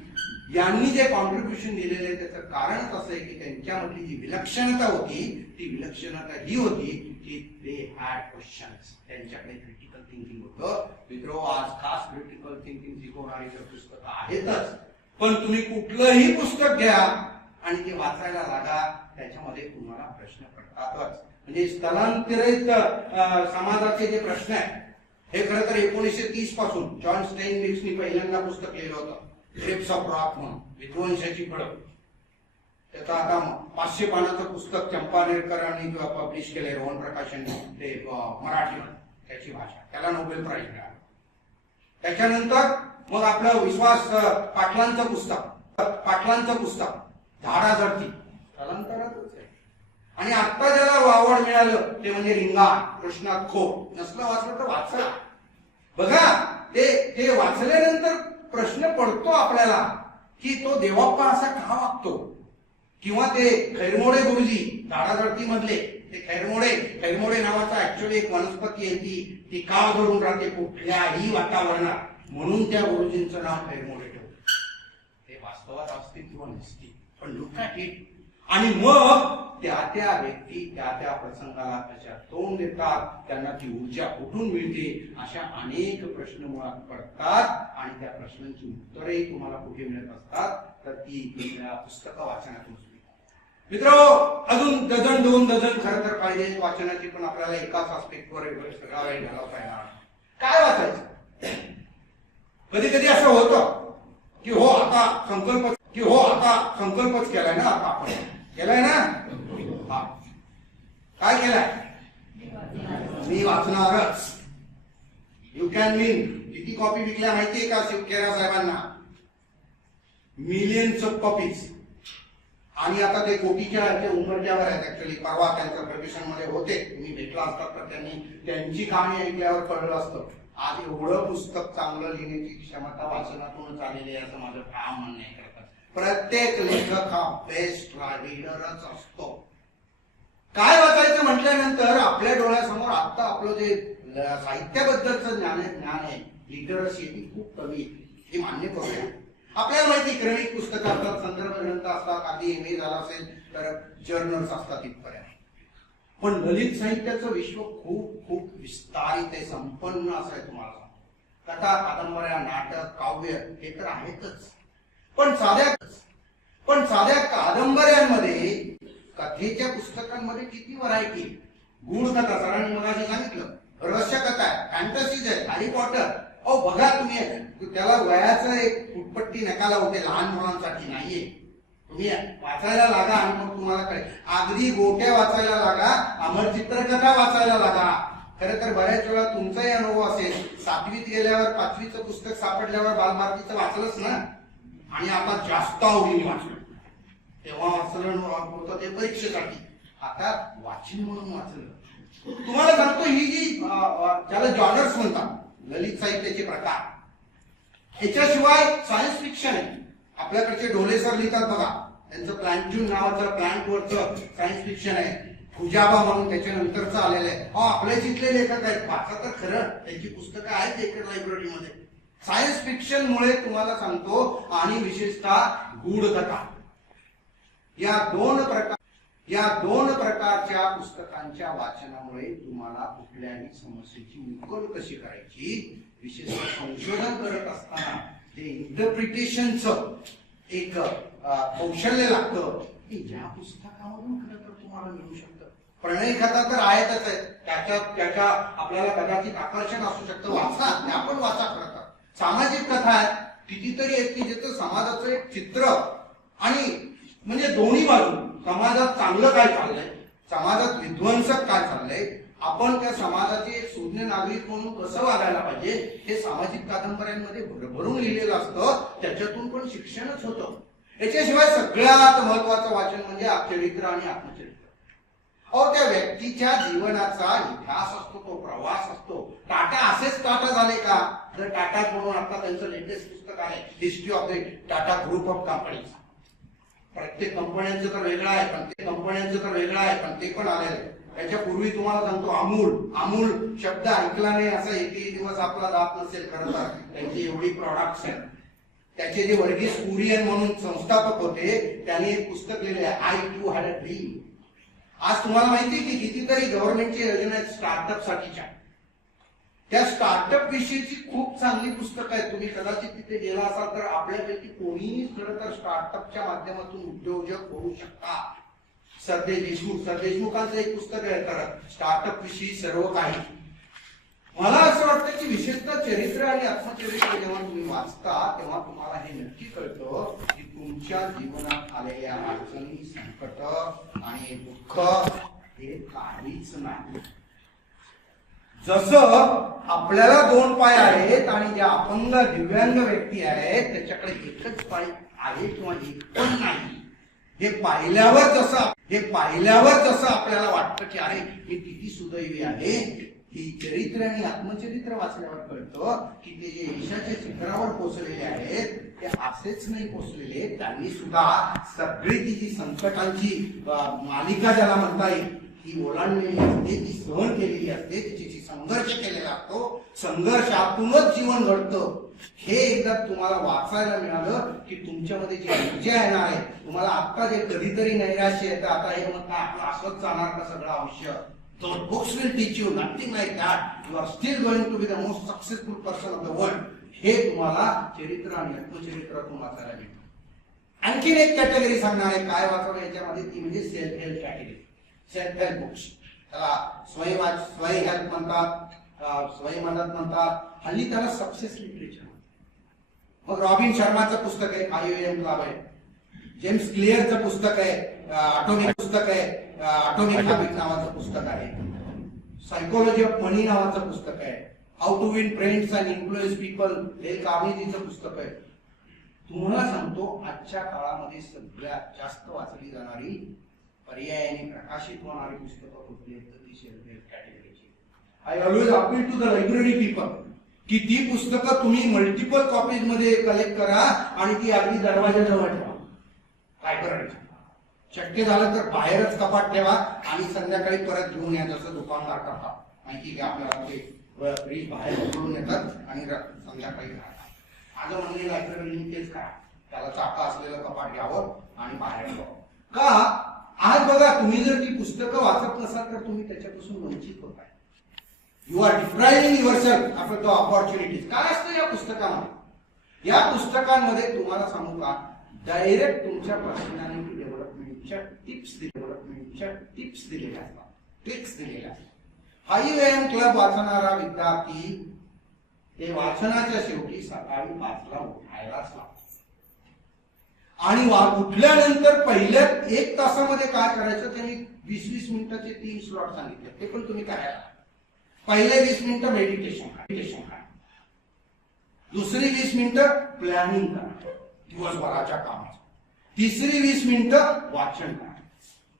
यांनी जे कॉन्ट्रीब्युशन दिलेले आहे त्याचं कारणच असं आहे की त्यांच्यामधली जी विलक्षणता होती, ती विलक्षणता ही होती की दे हॅड क्वेश्चन्स. त्यांच्याकडे क्रिटिकल थिंकिंग होतं. मित्रो, आज खास क्रिटिकल थिंकिंग शिकवणारी पुस्तकं आहेतच, पण तुम्ही कुठलंही पुस्तक घ्या आणि ते वाचायला लागा, त्याच्यामध्ये तुम्हाला प्रश्न पडतातच. म्हणजे स्थलांतरित समाजाचे जे प्रश्न आहेत, हे खरं तर 1930 पासून जॉन स्टेनबिक्सनी पहिल्यांदा पुस्तक लिहिलं होतं, ग्रेप्स ऑफ रॉक म्हणून, विध्वंसाची फळं. त्याचं आता 500 पानाचं पुस्तक चंपानेरकरांनी पब्लिश केलंय, रोहन प्रकाशनने, ते मराठीमध्ये, त्याची भाषा, त्याला नोबेल प्राइज मिळाला. त्याच्यानंतर मग आपलं विश्वास पाटलांचं पुस्तक झाडाझडती, स्थलांतरातच आहे. आणि आता ज्याला वावड मिळालं ते म्हणजे रिंगाण, कृष्णात खो. नसलं वाचलं तर वाचा. बघा ते वाचल्यानंतर प्रश्न पडतो आपल्याला की तो देवाप्पा असा का वागतो, किंवा ते खैरमोडे गुरुजी झाडाझडती मधले, ते खैरमोडे नावाचा ऍक्च्युअली एक वनस्पती आहे, ती का धरून राहते कुठल्याही वातावरणात, म्हणून त्या गुरुजींचं नाव खैरमोडे ठेवलं. ते वास्तवात असतील किंवा नसतील, पण लुक ॲट इट. आणि मग त्या व्यक्ती त्या प्रसंगाला कशा तोंड देतात, त्यांना ती ऊर्जा कुठून मिळते, अशा अनेक प्रश्न मुळात पडतात. आणि त्या प्रश्नांची उत्तरे तुम्हाला कुठे मिळत असतात, तर ती पुस्तकं वाचनातून. मित्र, अजून डझन 2 डझन खरं तर पाहिजे वाचनाची, पण आपल्याला एकाच आस्पेक्टवर सगळा वेळ घालवता येणार. काय वाचायचं? कधी कधी असं होतं की हो आता संकल्पच केलाय ना, आता आपण केलाय ना, हा काय केलाय, मी वाचणारच. You can win. किती कॉपी विकल्या माहितीये का शिवखेरा साहेबांना? Millions of copies. आणि आता ते कोटीच्या उंबरठ्यावर आहेत. ऍक्च्युअली परवा त्यांच्या प्रदर्शन मध्ये होते, तुम्ही भेटला असतात तर त्यांची कहाणी ऐकल्यावर कळलं असतं. आज एवढं पुस्तक चांगलं लिहिण्याची क्षमता वाचनातूनच आलेली आहे, असं माझं ठाम म्हणणं आहे. प्रत्येक लेखक हा बेस्ट रीडरच असतो. काय वाचायचं म्हटल्यानंतर आपल्या डोळ्यासमोर आता आपलं जे साहित्याबद्दलचं ज्ञान आहे, लिटरसी, ती खूप कमी येते, हे मान्य करूया. आपल्याला माहिती क्रमिक पुस्तकं असतात, संदर्भ ग्रंथ असतात, आधी MA झाला असेल तर जर्नल्स असतात इथपर्यंत. पण ललित साहित्याचं विश्व खूप खूप विस्तारित आहे, संपन्न असं आहे. तुम्हाला सांगतो, कथा, कादंबऱ्या, नाटक, काव्य हे तर आहेतच, पण साध्या कादंबऱ्यांमध्ये, कथेच्या पुस्तकांमध्ये किती व्हरायटी. गूढ कथा, सरांनी मगाशी सांगितलं, रहस्य कथा आहे, फॅन्टसीज आहे, हॅरी पॉटर. अहो बघा तुम्ही, त्याला वयाचं एक फुटपट्टी नका लावू, ते लहान मुलांसाठी नाहीये. तुम्ही वाचायला लागा आणि मग तुम्हाला कळेल. अगदी गोट्या वाचायला लागा, अमर चित्रकथा वाचायला लागा. खरं तर बऱ्याच वेळा तुमचाही अनुभव असेल, 7वीत गेल्यावर 5वीचं पुस्तक सापडल्यावर बालभारतीचं वाचलंच ना, आणि आता जास्त आवडीने वाचलं. तेव्हा वाचलं होतं ते परीक्षेसाठी, आता वाचन म्हणून वाचलं. तुम्हाला सांगतो, ही जी ज्याला जॉनर्स म्हणतात, ललित साहित्याचे प्रकार, याच्याशिवाय सायन्स फिक्शन आहे. आपल्याकडचे ढोले सर लिहितात बघा, त्यांचं प्लॅन्ट्यून नावाचं प्लॅन्टवरचं सायन्स फिक्शन आहे. फुजाबा म्हणून त्याच्यानंतरचं आलेलं आहे. आपल्याच इथले लेखक आहेत, वाचा तर खरं, त्यांची पुस्तकं आहेत एकच लायब्ररीमध्ये. सायन्स फिक्शन मुळे तुम्हाला सांगतो, आणि विशेषतः गूढकथा, या 2 प्रकार. या दोन प्रकारच्या पुस्तकांच्या वाचनामुळे तुम्हाला कुठल्याही समस्येची उकल कशी करायची, विशेषतः संशोधन करत असताना ते इंटरप्रिटेशनचं एक कौशल्य लागतं, की ज्या पुस्तकामधून खरं तर तुम्हाला मिळू शकतं. प्रणय कथा तर आहेतच आहे, त्याच्या आपल्याला कदाचित आकर्षण असू शकतं, वाचा, त्या पण वाचा. खरं तर सामाजिक कथा आहेत कितीतरी आहेत की ज्याचं समाजाचं एक चित्र आणि म्हणजे दोन्ही बाजू, समाजात चांगलं काय चाललंय, समाजात विध्वंसक काय चाललंय, आपण त्या समाजाचे एक सुज्ञ नागरिक म्हणून कसं वागायला पाहिजे, हे सामाजिक कादंबऱ्यांमध्ये भरभरून लिहिलेलं असतं. त्याच्यातून पण शिक्षणच होतं. याच्याशिवाय सगळ्यात महत्वाचं वाचन म्हणजे चरित्र आणि आत्मचरित्र. अहो, त्या व्यक्तीच्या जीवनाचा इतिहास असतो, तो प्रवास असतो. टाटा असेच टाटा झाले का? जर टाटा म्हणून आता त्यांचं लेटेस्ट पुस्तक आहे history of the Tata group of companies. प्रत्येक कंपन्यांचं तर वेगळं आहे, पण ते पण आलेलं आहे. त्याच्यापूर्वी तुम्हाला सांगतो अमूल शब्द ऐकला नाही असं एकही दिवस आपला जात नसेल. खरं तर त्यांची एवढी प्रॉडक्ट्स आहेत. त्याचे जे वर्गीस कुरियन म्हणून संस्थापक होते, त्यांनी एक पुस्तक लिहिले I too had a dream. आज तुम्हाला माहिती की कितीतरी गव्हर्नमेंटची योजना आहेत स्टार्टअप साठीच्या. त्या स्टार्टअप विषयीची खूप चांगली पुस्तकं आहेत. तुम्ही कदाचित तिथे गेला असाल तर आपल्यापैकी कोणीही खरं तर स्टार्टअपच्या माध्यमातून उद्योजक होऊ शकता. सरदेश देशमुखांचं एक पुस्तक आहे खरं स्टार्टअप विषयी सर्व काही. मला असं वाटतं की विशेषतः चरित्र आणि आत्मचरित्र जेव्हा तुम्ही वाचता तेव्हा तुम्हाला हे नक्की कळतं की तुमच्या जीवनात आलेल्या अडचणी, संकट आणि दुःख हे काहीच नाही. जसं आपल्याला दोन पाय आहेत आणि ज्या अपंग दिव्यांग व्यक्ती आहेत त्याच्याकडे एकच पाय आहे किंवा एक पण नाही, हे पाहिल्यावर जसं आपल्याला वाटतं की अरे मी किती सुदैवी आहे, ही चरित्र आणि आत्मचरित्र वाचल्यावर कळतं की ते जे यशाच्या शिखरावर पोहोचलेले आहेत ते असेच नाही पोहोचलेले. त्यांनी सुद्धा सगळी ती जी संकटांची मालिका ज्याला म्हणता येईल ही ओलांडलेली असते, ती सहन केलेली असते, तिची संघर्ष केलेला असतो. संघर्षातूनच जीवन घडतं. हे एकदा तुम्हाला वाचायला मिळालं की तुमच्यामध्ये जी ऊर्जा येणार आहे. तुम्हाला आता जे कधीतरी नैराश्य येतं, आता हे म्हणता आपलं असंच जाणार का सगळं आयुष्य, those books will teach you nothing like that. You are still going to be the most successful person of the world. हे तुम्हाला चरित्र आणि आत्मचरित्रातून वाचायला मिळतं. आणखीन एक कॅटेगरी सांगणार आहे काय वाचावं याच्यामध्ये, ती म्हणजे self help category. Self help books, त्याला स्वय हेल्प म्हणतात, स्वय मदत म्हणतात. हल्ली त्याला सक्सेस लिटरेचर. मग रॉबिन शर्माचं पुस्तक आहे 5 AM क्लब आहे, जेम्स क्लिअरचं पुस्तक आहे अटॉमिक हॅबिट नावाचं पुस्तक आहे, सायकोलॉजी ऑफ मनी नावाचं पुस्तक आहे, how to win friends and influence people Dale कार्नेगीचं पुस्तक आहे. तुम्हाला सांगतो आजच्या काळामध्ये सगळ्यात जास्त वाचली जाणारी पर्यायाने प्रकाशित होणारी पुस्तकं कुठली आहेत तर ती सेल्फ हेल्प कॅटेगरीची. I always appeal to the library people की ती पुस्तकं तुम्ही मल्टिपल कॉपीज मध्ये कलेक्ट करा आणि ती अगदी दरवाजाजवळ ठेवा. काय करायचं शक्य झालं तर बाहेरच कपाट ठेवा आणि संध्याकाळी परत घेऊन या, जसं दुकानदार करतात. माहिती की आपल्याला ते फ्रीज बाहेर उघडून येतात आणि संध्याकाळी राहतात. माझं म्हणणे लायब्ररीने तेच करा, त्याला चाका असलेलं कपाट घ्यावं आणि बाहेर ठेवावं. का आज बघा तुम्ही जर ती पुस्तकं वाचत नसाल तर तुम्ही त्याच्यापासून वंचित होताय. You are depriving yourself of the opportunities. काय असतं या पुस्तकामध्ये? या पुस्तकांमध्ये तुम्हाला सांगू का, डायरेक्ट तुमच्या पर्सनॅलिटी डेव्हलपमेंटच्या टिप्स दिलेल्या असतात, ट्रिक्स दिलेल्या असतात. 5 AM क्लब वाचणारा विद्यार्थी ते वाचनाच्या शेवटी सकाळी 5ला उठायलाच लागतो आणि उठल्यानंतर पहिल्या 1 तासामध्ये काय करायचं त्यांनी 20-20 मिनिटाचे 3 स्लॉट सांगितले, ते पण तुम्ही करायला. पहिले 20 मिनिटं मेडिटेशन करा, दुसरी 20 मिनिटं प्लॅनिंग करा दिवसभराच्या कामाचं, तिसरी 20 मिनिटं वाचन करा.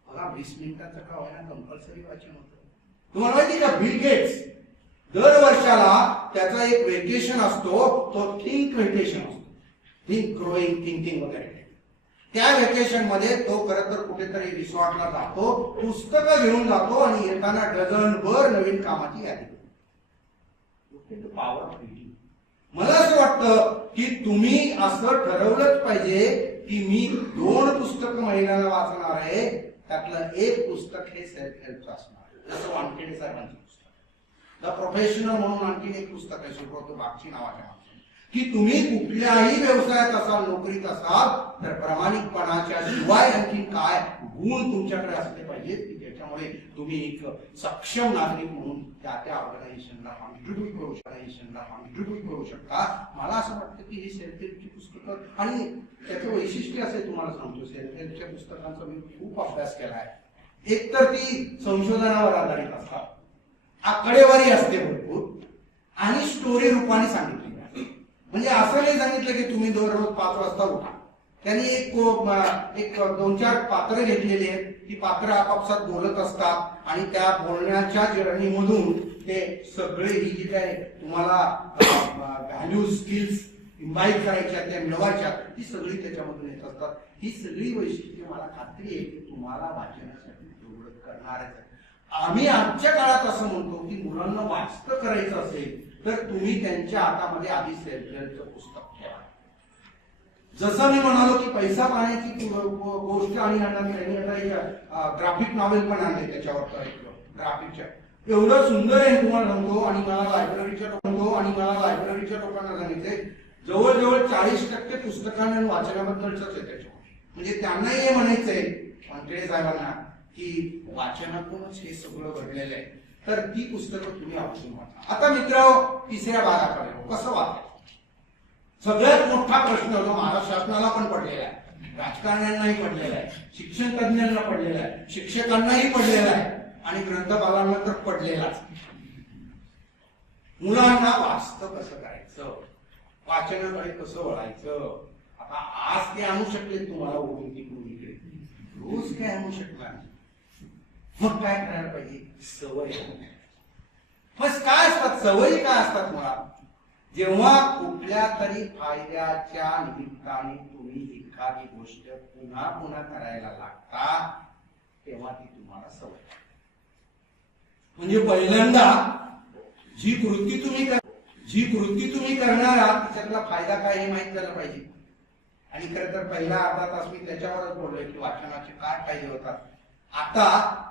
बघा 20 मिनिटाचं का होईना कंपल्सरी वाचन होतं. तुम्हाला माहिती का बिल गेट्स दर वर्षाला त्याचा एक वेकेशन असतो, तो थिंक वेकेशन असतो, थिंक ग्रोईंग थिंकिंग वगैरे. त्या वेकेशन मध्ये तो खरं तर कुठेतरी रिसॉर्टला जातो, पुस्तकं घेऊन जातो आणि येताना डझनभर नवीन कामाची यादी करतो. Power of reading. मला असं वाटतं की तुम्ही असं ठरवलंच पाहिजे की मी 2 पुस्तकं महिन्याला वाचणार आहे त्यातलं एक पुस्तक हे सेल्फ हेल्पचं असणार, जसं वानखेडे साहेबांचं पुस्तक द प्रोफेशनल म्हणून आणखीन एक पुस्तक आहे सुब्रतो बागची नावाच्या माणसाने, की तुम्ही कुठल्याही व्यवसायात असाल, नोकरीत असाल, तर प्रामाणिकपणाच्या शिवाय आणखी काय गुण तुमच्याकडे असले पाहिजेत की ज्याच्यामुळे तुम्ही एक सक्षम नागरिक म्हणून त्या ऑर्गनायझेशनला कॉन्ट्रीब्यूट करू शकता. मला असं वाटतं की ही सेल्फ हेल्पची पुस्तकं, आणि त्याचं वैशिष्ट्य असं तुम्हाला सांगतो, सेल्फ हेल्पच्या पुस्तकांचा मी खूप अभ्यास केला आहे. एक तर ती संशोधनावर आधारित असतात, आकडेवारी असते भरपूर, आणि स्टोरी रूपाने सांगितली. म्हणजे असं नाही सांगितलं की तुम्ही दररोज 5 वाजता उठा. त्यांनी एक 2-4 पात्र घेतलेली आहेत. ती पात्र आपापसात बोलत असतात आणि त्या बोलण्याच्या जर्नीमधून ते सगळे ही जी काय तुम्हाला व्हॅल्यू स्किल्स इम्बाईब करायच्या, त्या मिळवायच्या, ती सगळी त्याच्यामधून येत असतात. ही सगळी वैशिष्ट्ये मला खात्री आहे की तुम्हाला वाचनासाठी प्रवृत्त करणारच आहे. आम्ही आजच्या काळात असं म्हणतो की मुलांना वाचतं करायचं असेल तर तुम्ही त्यांच्या हातामध्ये आधी सेल्फ हेल्पचं पुस्तक ठेवा. जसं मी म्हणालो की पैसा पाहण्याची गोष्ट, आणि ग्राफिक नॉवेल पण आणले त्याच्यावर, ग्राफिकच्या एवढं सुंदर आहे तुम्हाला सांगतो. आणि मला लायब्ररीच्या लोकांना सांगितले जवळजवळ 40% पुस्तकांना वाचनाबद्दलच आहे त्याच्यावर. म्हणजे त्यांनाही हे म्हणायचंय वानखेडे साहेबांना की वाचनातूनच हे सगळं घडलेलं आहे. तर ती पुस्तकं तुम्ही आवर्जून वाचा. आता मित्र, तिसऱ्या भागाकडे कसं वाचायचं? सगळ्यात मोठा प्रश्न जो महाराष्ट्र शासनाला पण पडलेला आहे, राजकारण्यांनाही पडलेला आहे, शिक्षण तज्ञांना पडलेला आहे, शिक्षकांनाही पडलेला आहे, आणि ग्रंथपालांना तर पडलेलाच. मुलांना वाचतं कसं करायचं, वाचनाकडे कसं वळायचं. आता आज ते आणू शकले तुम्हाला ओढून तिकडून इकडे, रोज काय आणू शकणार. मग काय करायला पाहिजे? सवय. मग काय असतात सवयी? काय असतात मुळात? जेव्हा कुठल्या तरी फायद्याच्या निमित्ताने तुम्ही एखादी गोष्ट पुन्हा पुन्हा करायला लागता, तेव्हा ती तुम्हाला सवय. म्हणजे पहिल्यांदा जी कृती तुम्ही करणार आहात त्याच्यातला फायदा काय हे माहित झालं पाहिजे. आणि खरं तर पहिला अर्धा तास मी त्याच्यावरच बोललोय की वाचनाचे काय फायदे होतात. आता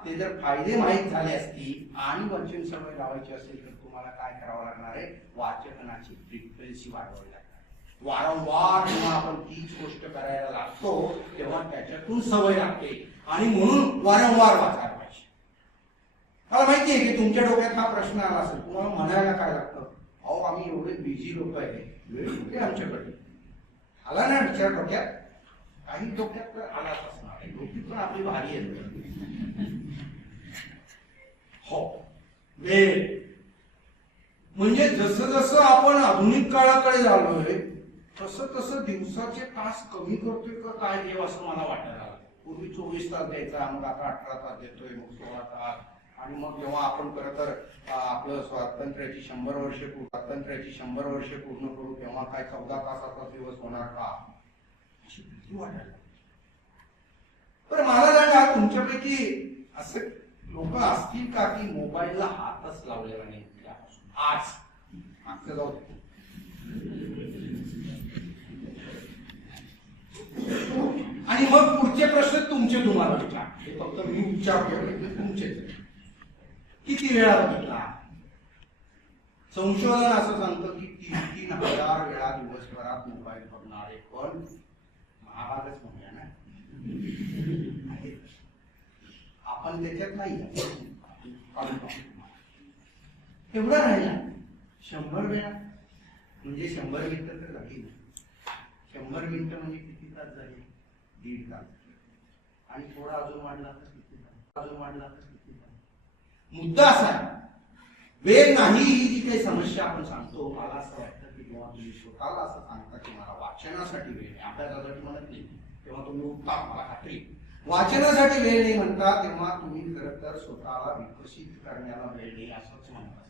ते जर फायदे माहीत झाले असतील आणि वाचन सवय लावायची असेल तर तुम्हाला काय करावं लागणार आहे? वाचनाची फ्रिक्वेन्सी वाढवावी लागणार. वारंवार जेव्हा आपण तीच गोष्ट करायला लागतो तेव्हा त्याच्यातून सवय लागते, आणि म्हणून वारंवार वाचायला पाहिजे. मला माहिती आहे की तुमच्या डोक्यात हा प्रश्न आला असेल, तुम्हाला म्हणायला काय लागतं, अहो आम्ही एवढे बिझी लोक आहे, वेळ कुठे आमच्याकडे. आला ना विचार डोक्यात? काही डोक्यात तर आलाच असणार आहे. डोकी पण आपली भारी आहे. हो, वेळ म्हणजे जसं जसं आपण आधुनिक काळाकडे झालोय तसं तसं दिवसाचे तास कमी करतोय का काय देव, असं मला वाटायला लागलं. पूर्वी 24 तास द्यायचा, मग आता 18 तास देतोय, मग 16 तास. आणि मग जेव्हा आपण खरं तर आपलं स्वातंत्र्याची 100 वर्षे पूर्ण करू तेव्हा काय 14 तासाचा दिवस होणार का, अशी भीती वाटायला. पण मला सांगा, तुमच्यापैकी असे लोक असतील का की मोबाईलला हातच लावलेला नाही आज? मागचं जाऊ दे. आणि मग पुढचे प्रश्न तुमचे तुम्हाला विचार, हे फक्त मी विचारतो, तुमचे किती वेळा बघितला? संशोधन असं सांगतं की 3,000 वेळा दिवसभरात मोबाईल बघणारे पण महाभागच म्हणूया ना, आपण त्याच्यात नाही. एवढा राहिला 100 वेळा, म्हणजे 100 मिनिटं तर झाली. 100 मिनिटं म्हणजे किती तास झाले? 1.5 तास. आणि थोडा अजून वाढला तर किती तास? मुद्दा असा आहे, वेळ नाही ही जी काही समस्या आपण सांगतो, मला असं वाटतं की जेव्हा तुम्ही स्वतःला असं सांगता की मला वाचनासाठी वेळ नाही, अभ्यासासाठी म्हणत नाही, तेव्हा तुम्ही उत्तम, मला खात्री. वाचनासाठी वेळ नाही म्हणता तेव्हा तुम्ही खरं तर स्वतःला विकसित करण्याला वेळ नाही असंच म्हणता.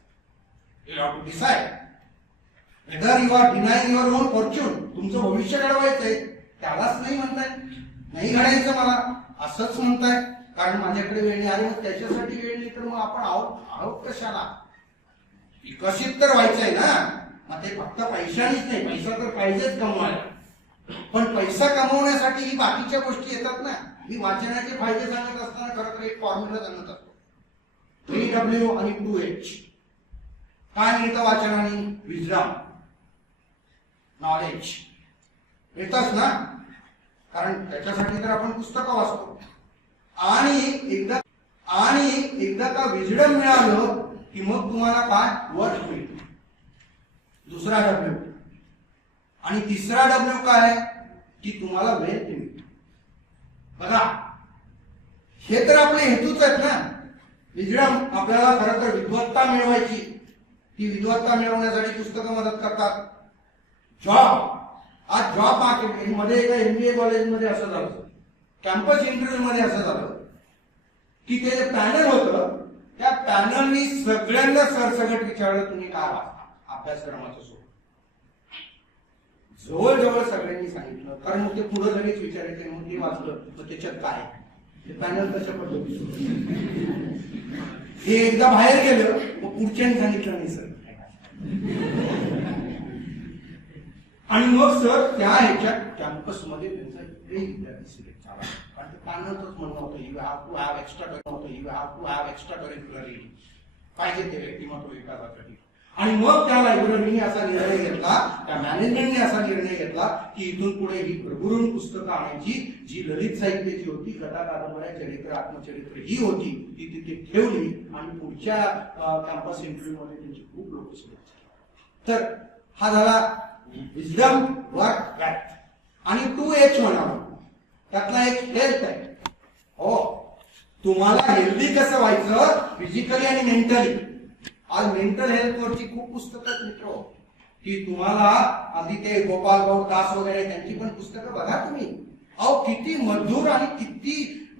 You have to decide whether you are denying your own fortune. तुमचं भविष्य घडवायचंय, त्यालाच नाही म्हणताय, नाही घडायचं मला असंच म्हणताय कारण माझ्याकडे वेळ नाही. अरे मग त्याच्यासाठी वेळ नाही तर मग आपण आहोत कशाला? विकसित तर व्हायचंय ना. मग ते फक्त पैशानेच नाही, पैसा तर पाहिजेच कमवायला, पण पैसा कमवण्यासाठी ही बाकीच्या गोष्टी येतात ना. मी वाचनाचे फायदे सांगत असताना खरं तर एक फॉर्म्युला सांगत असतो. 3W आणि 2H. काय मिळतं वाचनाने? विजडम, नॉलेज मिळतच ना, कारण त्याच्यासाठी तर आपण पुस्तकं वाचतो. आणि एकदा का विजडम मिळालं की मग तुम्हाला काय? वर्क मिळतो. दुसरा W. आणि तिसरा W काय? की तुम्हाला वेल्थ मिळतो. बघा, हे तर आपले हेतूच आहेत ना. विजडम आपल्याला खरं तर विद्वत्ता मिळवायची. ती विद्वत्ता मिळवण्यासाठी पुस्तकं मदत करतात. जॉब, आज जॉब मार्केट मध्ये एका MBA कॉलेजमध्ये असं झालं, कॅम्पस इंटरव्ह्यू मध्ये असं झालं की ते जे पॅनल होतं त्या पॅनलनी सगळ्यांना सरसकट विचारलं, तुम्ही काय वाचता अभ्यासक्रमाचं सोडून. जवळजवळ सगळ्यांनी सांगितलं, कारण मग ते पुढे लगेच विचारायचे, मग ते वाचलं मग त्याच्यात काय ते पॅनल कशा पद्धतीचं. हे एकदा बाहेर गेलं मग पुढच्याने सांगितलं नाही सर, आणि मग सर त्या ह्याच्यात कॅम्पसमध्ये त्यांचा विद्यार्थी सिलेक्ट झाला. कारण ते पॅनलच म्हणणं होतं, you have to have extra curricular reading पाहिजे ते व्यक्तिमत्व विकासासाठी. आणि मग त्या लायब्ररीने असा निर्णय घेतला, त्या मॅनेजमेंटने असा निर्णय घेतला की इथून पुढे ही भरभरून पुस्तकं आणायची, जी ललित साहित्याची होती, कथा, कादंबऱ्या, चरित्र, आत्मचरित्र ही होती, ती तिथे ठेवली. आणि पुढच्या कॅम्पस इंटरव्ह्यू मध्ये त्यांची खूप लोक सिलेक्ट झाली. तर हा झाला विजडम, वर्क, वेल्थ. आणि 2H म्हणावं, त्यातला एक हेल्थ आहे. हो, तुम्हाला हेल्दी कसं व्हायचं फिजिकली आणि मेंटली. आज मेंटल हेल्थ वरची खूप पुस्तकं आहेत मित्र, की तुम्हाला आधी ते गोपाल गौड दास वगैरे त्यांची पण पुस्तकं बघा तुम्ही. अहो किती मधुर आणि किती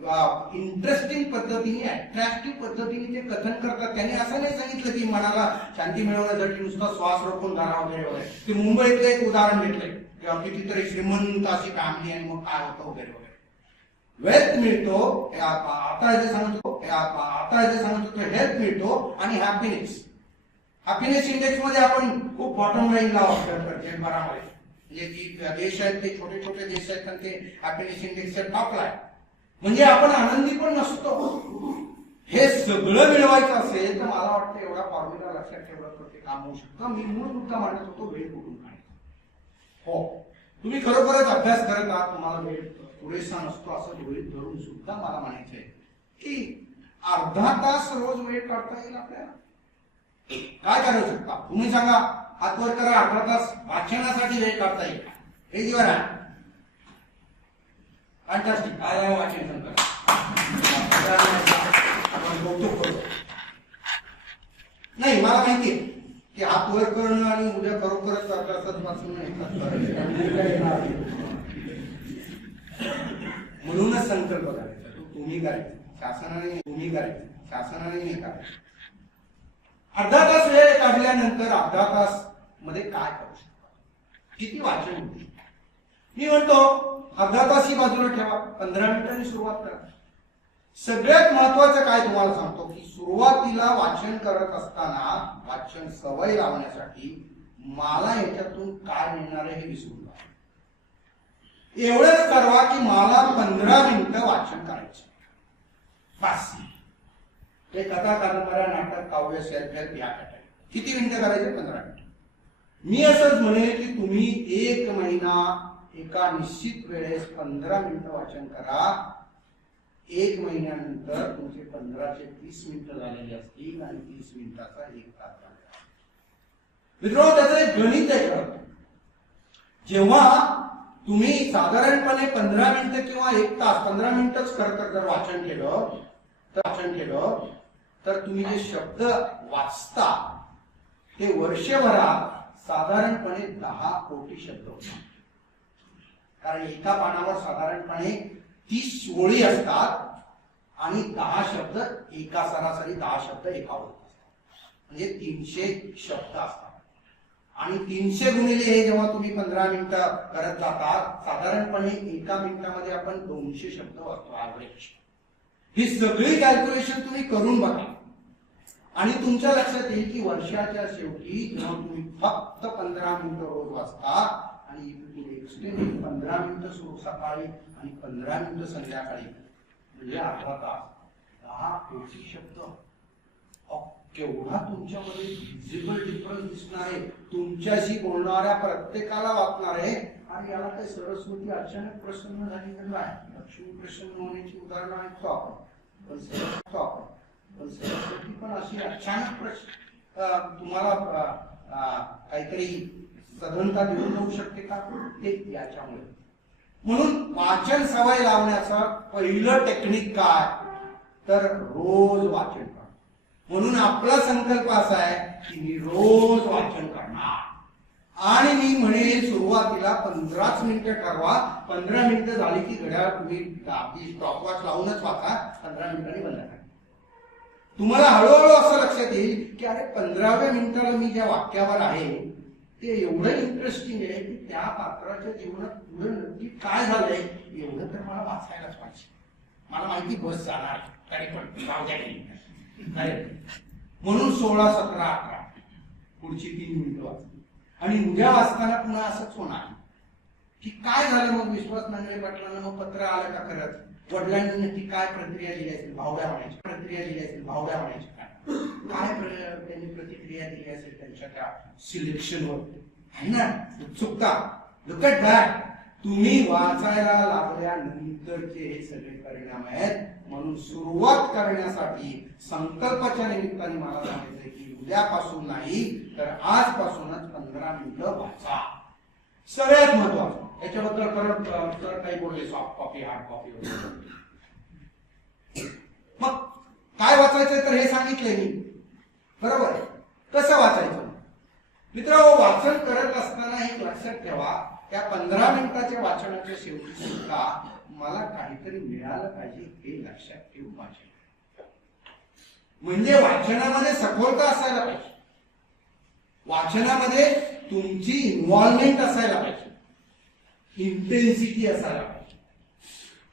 इंटरेस्टिंग पद्धतीने, अट्रॅक्टिव्ह पद्धतीने ते कथन करतात. त्यांनी असं नाही सांगितलं की मनाला शांती मिळवण्यासाठी नुसता श्वास रोखून धरा वगैरे वगैरे. ते मुंबईतलं एक उदाहरण घेतलंय किंवा कितीतरी श्रीमंत अशी फॅमिली आणि मग काय होतं वगैरे वगैरे. वेल्थ मिळतो, आता जे सांगतो हेल्थ मिळतो. आणि हॅपीनेस इंडेक्स मध्ये आपण खूप बॉटम लाईनला जगभरामध्ये, म्हणजे की देश आहेत ते छोटे छोटे देश आहेत आणि ते हॅपीनेस इंडेक्सच्या टॉपला आहे. म्हणजे आपण आनंदी पण नसतो. हे सगळं मिळवायचं असेल तर मला वाटतं एवढा फॉर्म्युला लक्षात ठेवलं तर ते काम होऊ शकतं. मी मूळ मुद्दा मांडत होतो, वेळ कुठून काढायचा. हो, तुम्ही खरोखरच अभ्यास करत आहात, तुम्हाला वेळ पुरेसा नसतो असं गृहीत धरून सुद्धा मला म्हणायचंय की अर्धा तास रोज वेळ काढता येईल आपल्याला. काय करू शकता तुम्ही सांगा, हात वर करा. अर्धा तास वाचनासाठी वेळ काढता येईल. हे जीवन आहे फॅन्टास्टिक. काय वाचन करा, आपण कौतुक करतो. नाही, मला माहितीये की हात वर करणं आणि उद्या खरोखरच अभ्यासात वाचून म्हणूनच संकल्प करायचा, तो तुम्ही करायचा, शासनाने नाही करायचं. अर्धा तास वेळ काढल्यानंतर अर्धा तास मध्ये काय करू शकतो, किती वाचन होऊ शकतो. मी म्हणतो अर्धा तास ही बाजूला ठेवा, 15 मिनिटांनी सुरुवात करा. सगळ्यात महत्वाचं काय तुम्हाला सांगतो की सुरुवातीला वाचन करत असताना वाचन सवय लावण्यासाठी मला याच्यातून काय मिळणार आहे हे विसरून जा. एवढंच ठरवा की मला 15 मिनिटं वाचन करायचं बस. ते कथा, कादंबऱ्या, नाटक, काव्य, सेल्फ हेल्प या कॅटेगरी. किती मिनिटं करायचे? 15 मिनिटं. मी असंच म्हणेन की तुम्ही 1 महिना एका निश्चित वेळेस 15 मिनिटं वाचन करा. 1 महिन्यानंतर तुमचे 15 ते 30 मिनिटं झालेली असतील आणि 30 मिनिटाचा 1 तास झाला. मित्रांनो, त्याचं एक गणित आहे. जेव्हा तुम्ही साधारणपणे 15 मिनिटं किंवा 1 तास, 15 मिनिटच खरं तर जर वाचन केलं तर तुम्ही जे शब्द वाचता ते वर्षभरात साधारणपणे 10 कोटी शब्द होतात. कारण एका पानावर साधारणपणे 30 ओळी असतात आणि 10 शब्द सरासरी 10 शब्द एका ओळीत असतात. म्हणजे 300 शब्द असतात. आणि 300 गुणिले हे जेव्हा तुम्ही 15 मिनिटं करत जातात, साधारणपणे एका मिनिटामध्ये आपण 200 शब्द वाचतो ऍव्हरेज. ही सगळी कॅल्क्युलेशन तुम्ही करून बघा आणि तुमच्या लक्षात येईल की वर्षाच्या शेवटी जेव्हा तुम्ही फक्त 15 मिनिटं रोज वाचता आणि एक्सटेंड 15 मिनिटं सुरू सकाळी आणि 15 मिनिटं संध्याकाळी, म्हणजे अर्धा तास, 10 कोटी शब्द. केवढा तुमच्यामध्ये व्हिजिबल डिफरन्स दिसणार आहे. तुमच्याशी बोलणाऱ्या प्रत्येकाला वाटणार आहे आणि याला काही सरस्वती अचानक प्रसन्न झाली तर काय, लक्ष्मी प्रसन्न होण्याची उदाहरणं ऐकतो आपण, पण सरस्वती पण अशी अचानक तुम्हाला काहीतरी सधनता देऊन जाऊ शकते का, ते याच्यामुळे. म्हणून वाचन सवय लावण्याचं पहिलं टेक्निक काय, तर रोज वाचन करा. म्हणून आपला संकल्प असा आहे की मी रोज वाचन करणार. आणि मी म्हणेन सुरुवातीला 15 मिनिटं ठरवा. 15 मिनिटं झाली की घड्याळ तुम्ही आपली स्टॉपवॉच लावूनच वाचा, 15 मिनिटांनी बंद करा. तुम्हाला हळूहळू असं लक्षात येईल की अरे 15व्या मिनिटाला मी ज्या वाक्यावर आहे ते एवढं इंटरेस्टिंग आहे की त्या पात्राच्या जीवनात पुढे नक्की काय झालंय एवढं तर मला वाचायलाच पाहिजे. मला माहिती बस जाणार तरी पण जाऊ द्या नाही. म्हणून 16, 17, 18 पुढची 3 मिनिटं वाचली. आणि उद्या वाचताना पुन्हा असंच होणार की काय झालं मग, विश्वास नांगरे पाटलांना मग पत्र आलं का करत, वडिलांनी नक्की काय प्रक्रिया दिली असेल, भावड्या म्हणायची काय त्यांनी प्रतिक्रिया दिली असेल त्यांच्या त्या सिलेक्शनवर, आहे ना उत्सुकता. Look at that. तुम्ही वाचायला लागल्यानंतरचे हे सगळे परिणाम आहेत. म्हणून सुरुवात करण्यासाठी संकल्पाच्या निमित्ताने मला सांगायचंय की उद्यापासून नाही तर आजपासूनच 15 मिनिटं वाचा. सगळ्यात महत्वाचं याच्याबद्दल परत सर काही बोलले, सॉफ्ट कॉपी, हार्ड कॉपी वगैरे. मग काय वाचायचंय तर हे सांगितलंय मी, बरोबर आहे. कसं वाचायचं मित्रांनो, वाचन करत असताना एक लक्षात ठेवा, त्या 15 मिनिटाच्या वाचनाच्या शेवटी सुद्धा मला काहीतरी मिळालं पाहिजे हे लक्षात ठेवून वाचन. म्हणजे वाचनामध्ये सखोलता असायला पाहिजे, वाचनामध्ये तुमची इन्व्हॉल्वमेंट असायला पाहिजे, इंटेन्सिटी असायला पाहिजे.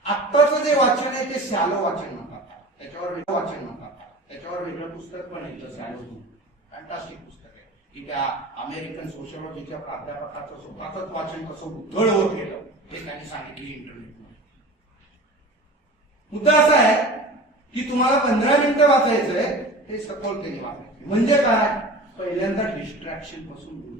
आत्ताचं जे वाचन आहे ते शॅलो वाचन म्हणतात, त्याच्यावर वेगळं वाचन म्हणतात, त्याच्यावर वेगळं पुस्तक पण येतं, शॅलो फॅन्टास्टिक पुस्तक आहे की त्या अमेरिकन सोशिओलॉजीच्या प्राध्यापकाचं स्वतःच वाचन कसं उद्धळ होत गेलं हे त्यांनी सांगितले इंटरनेटमध्ये. मुद्दा असा आहे की तुम्हाला 15 मिनिटं वाचायचंय, ते सखोलतेने वाचायचं. म्हणजे काय, पहिल्यांदा डिस्ट्रॅक्शन पासून दूर.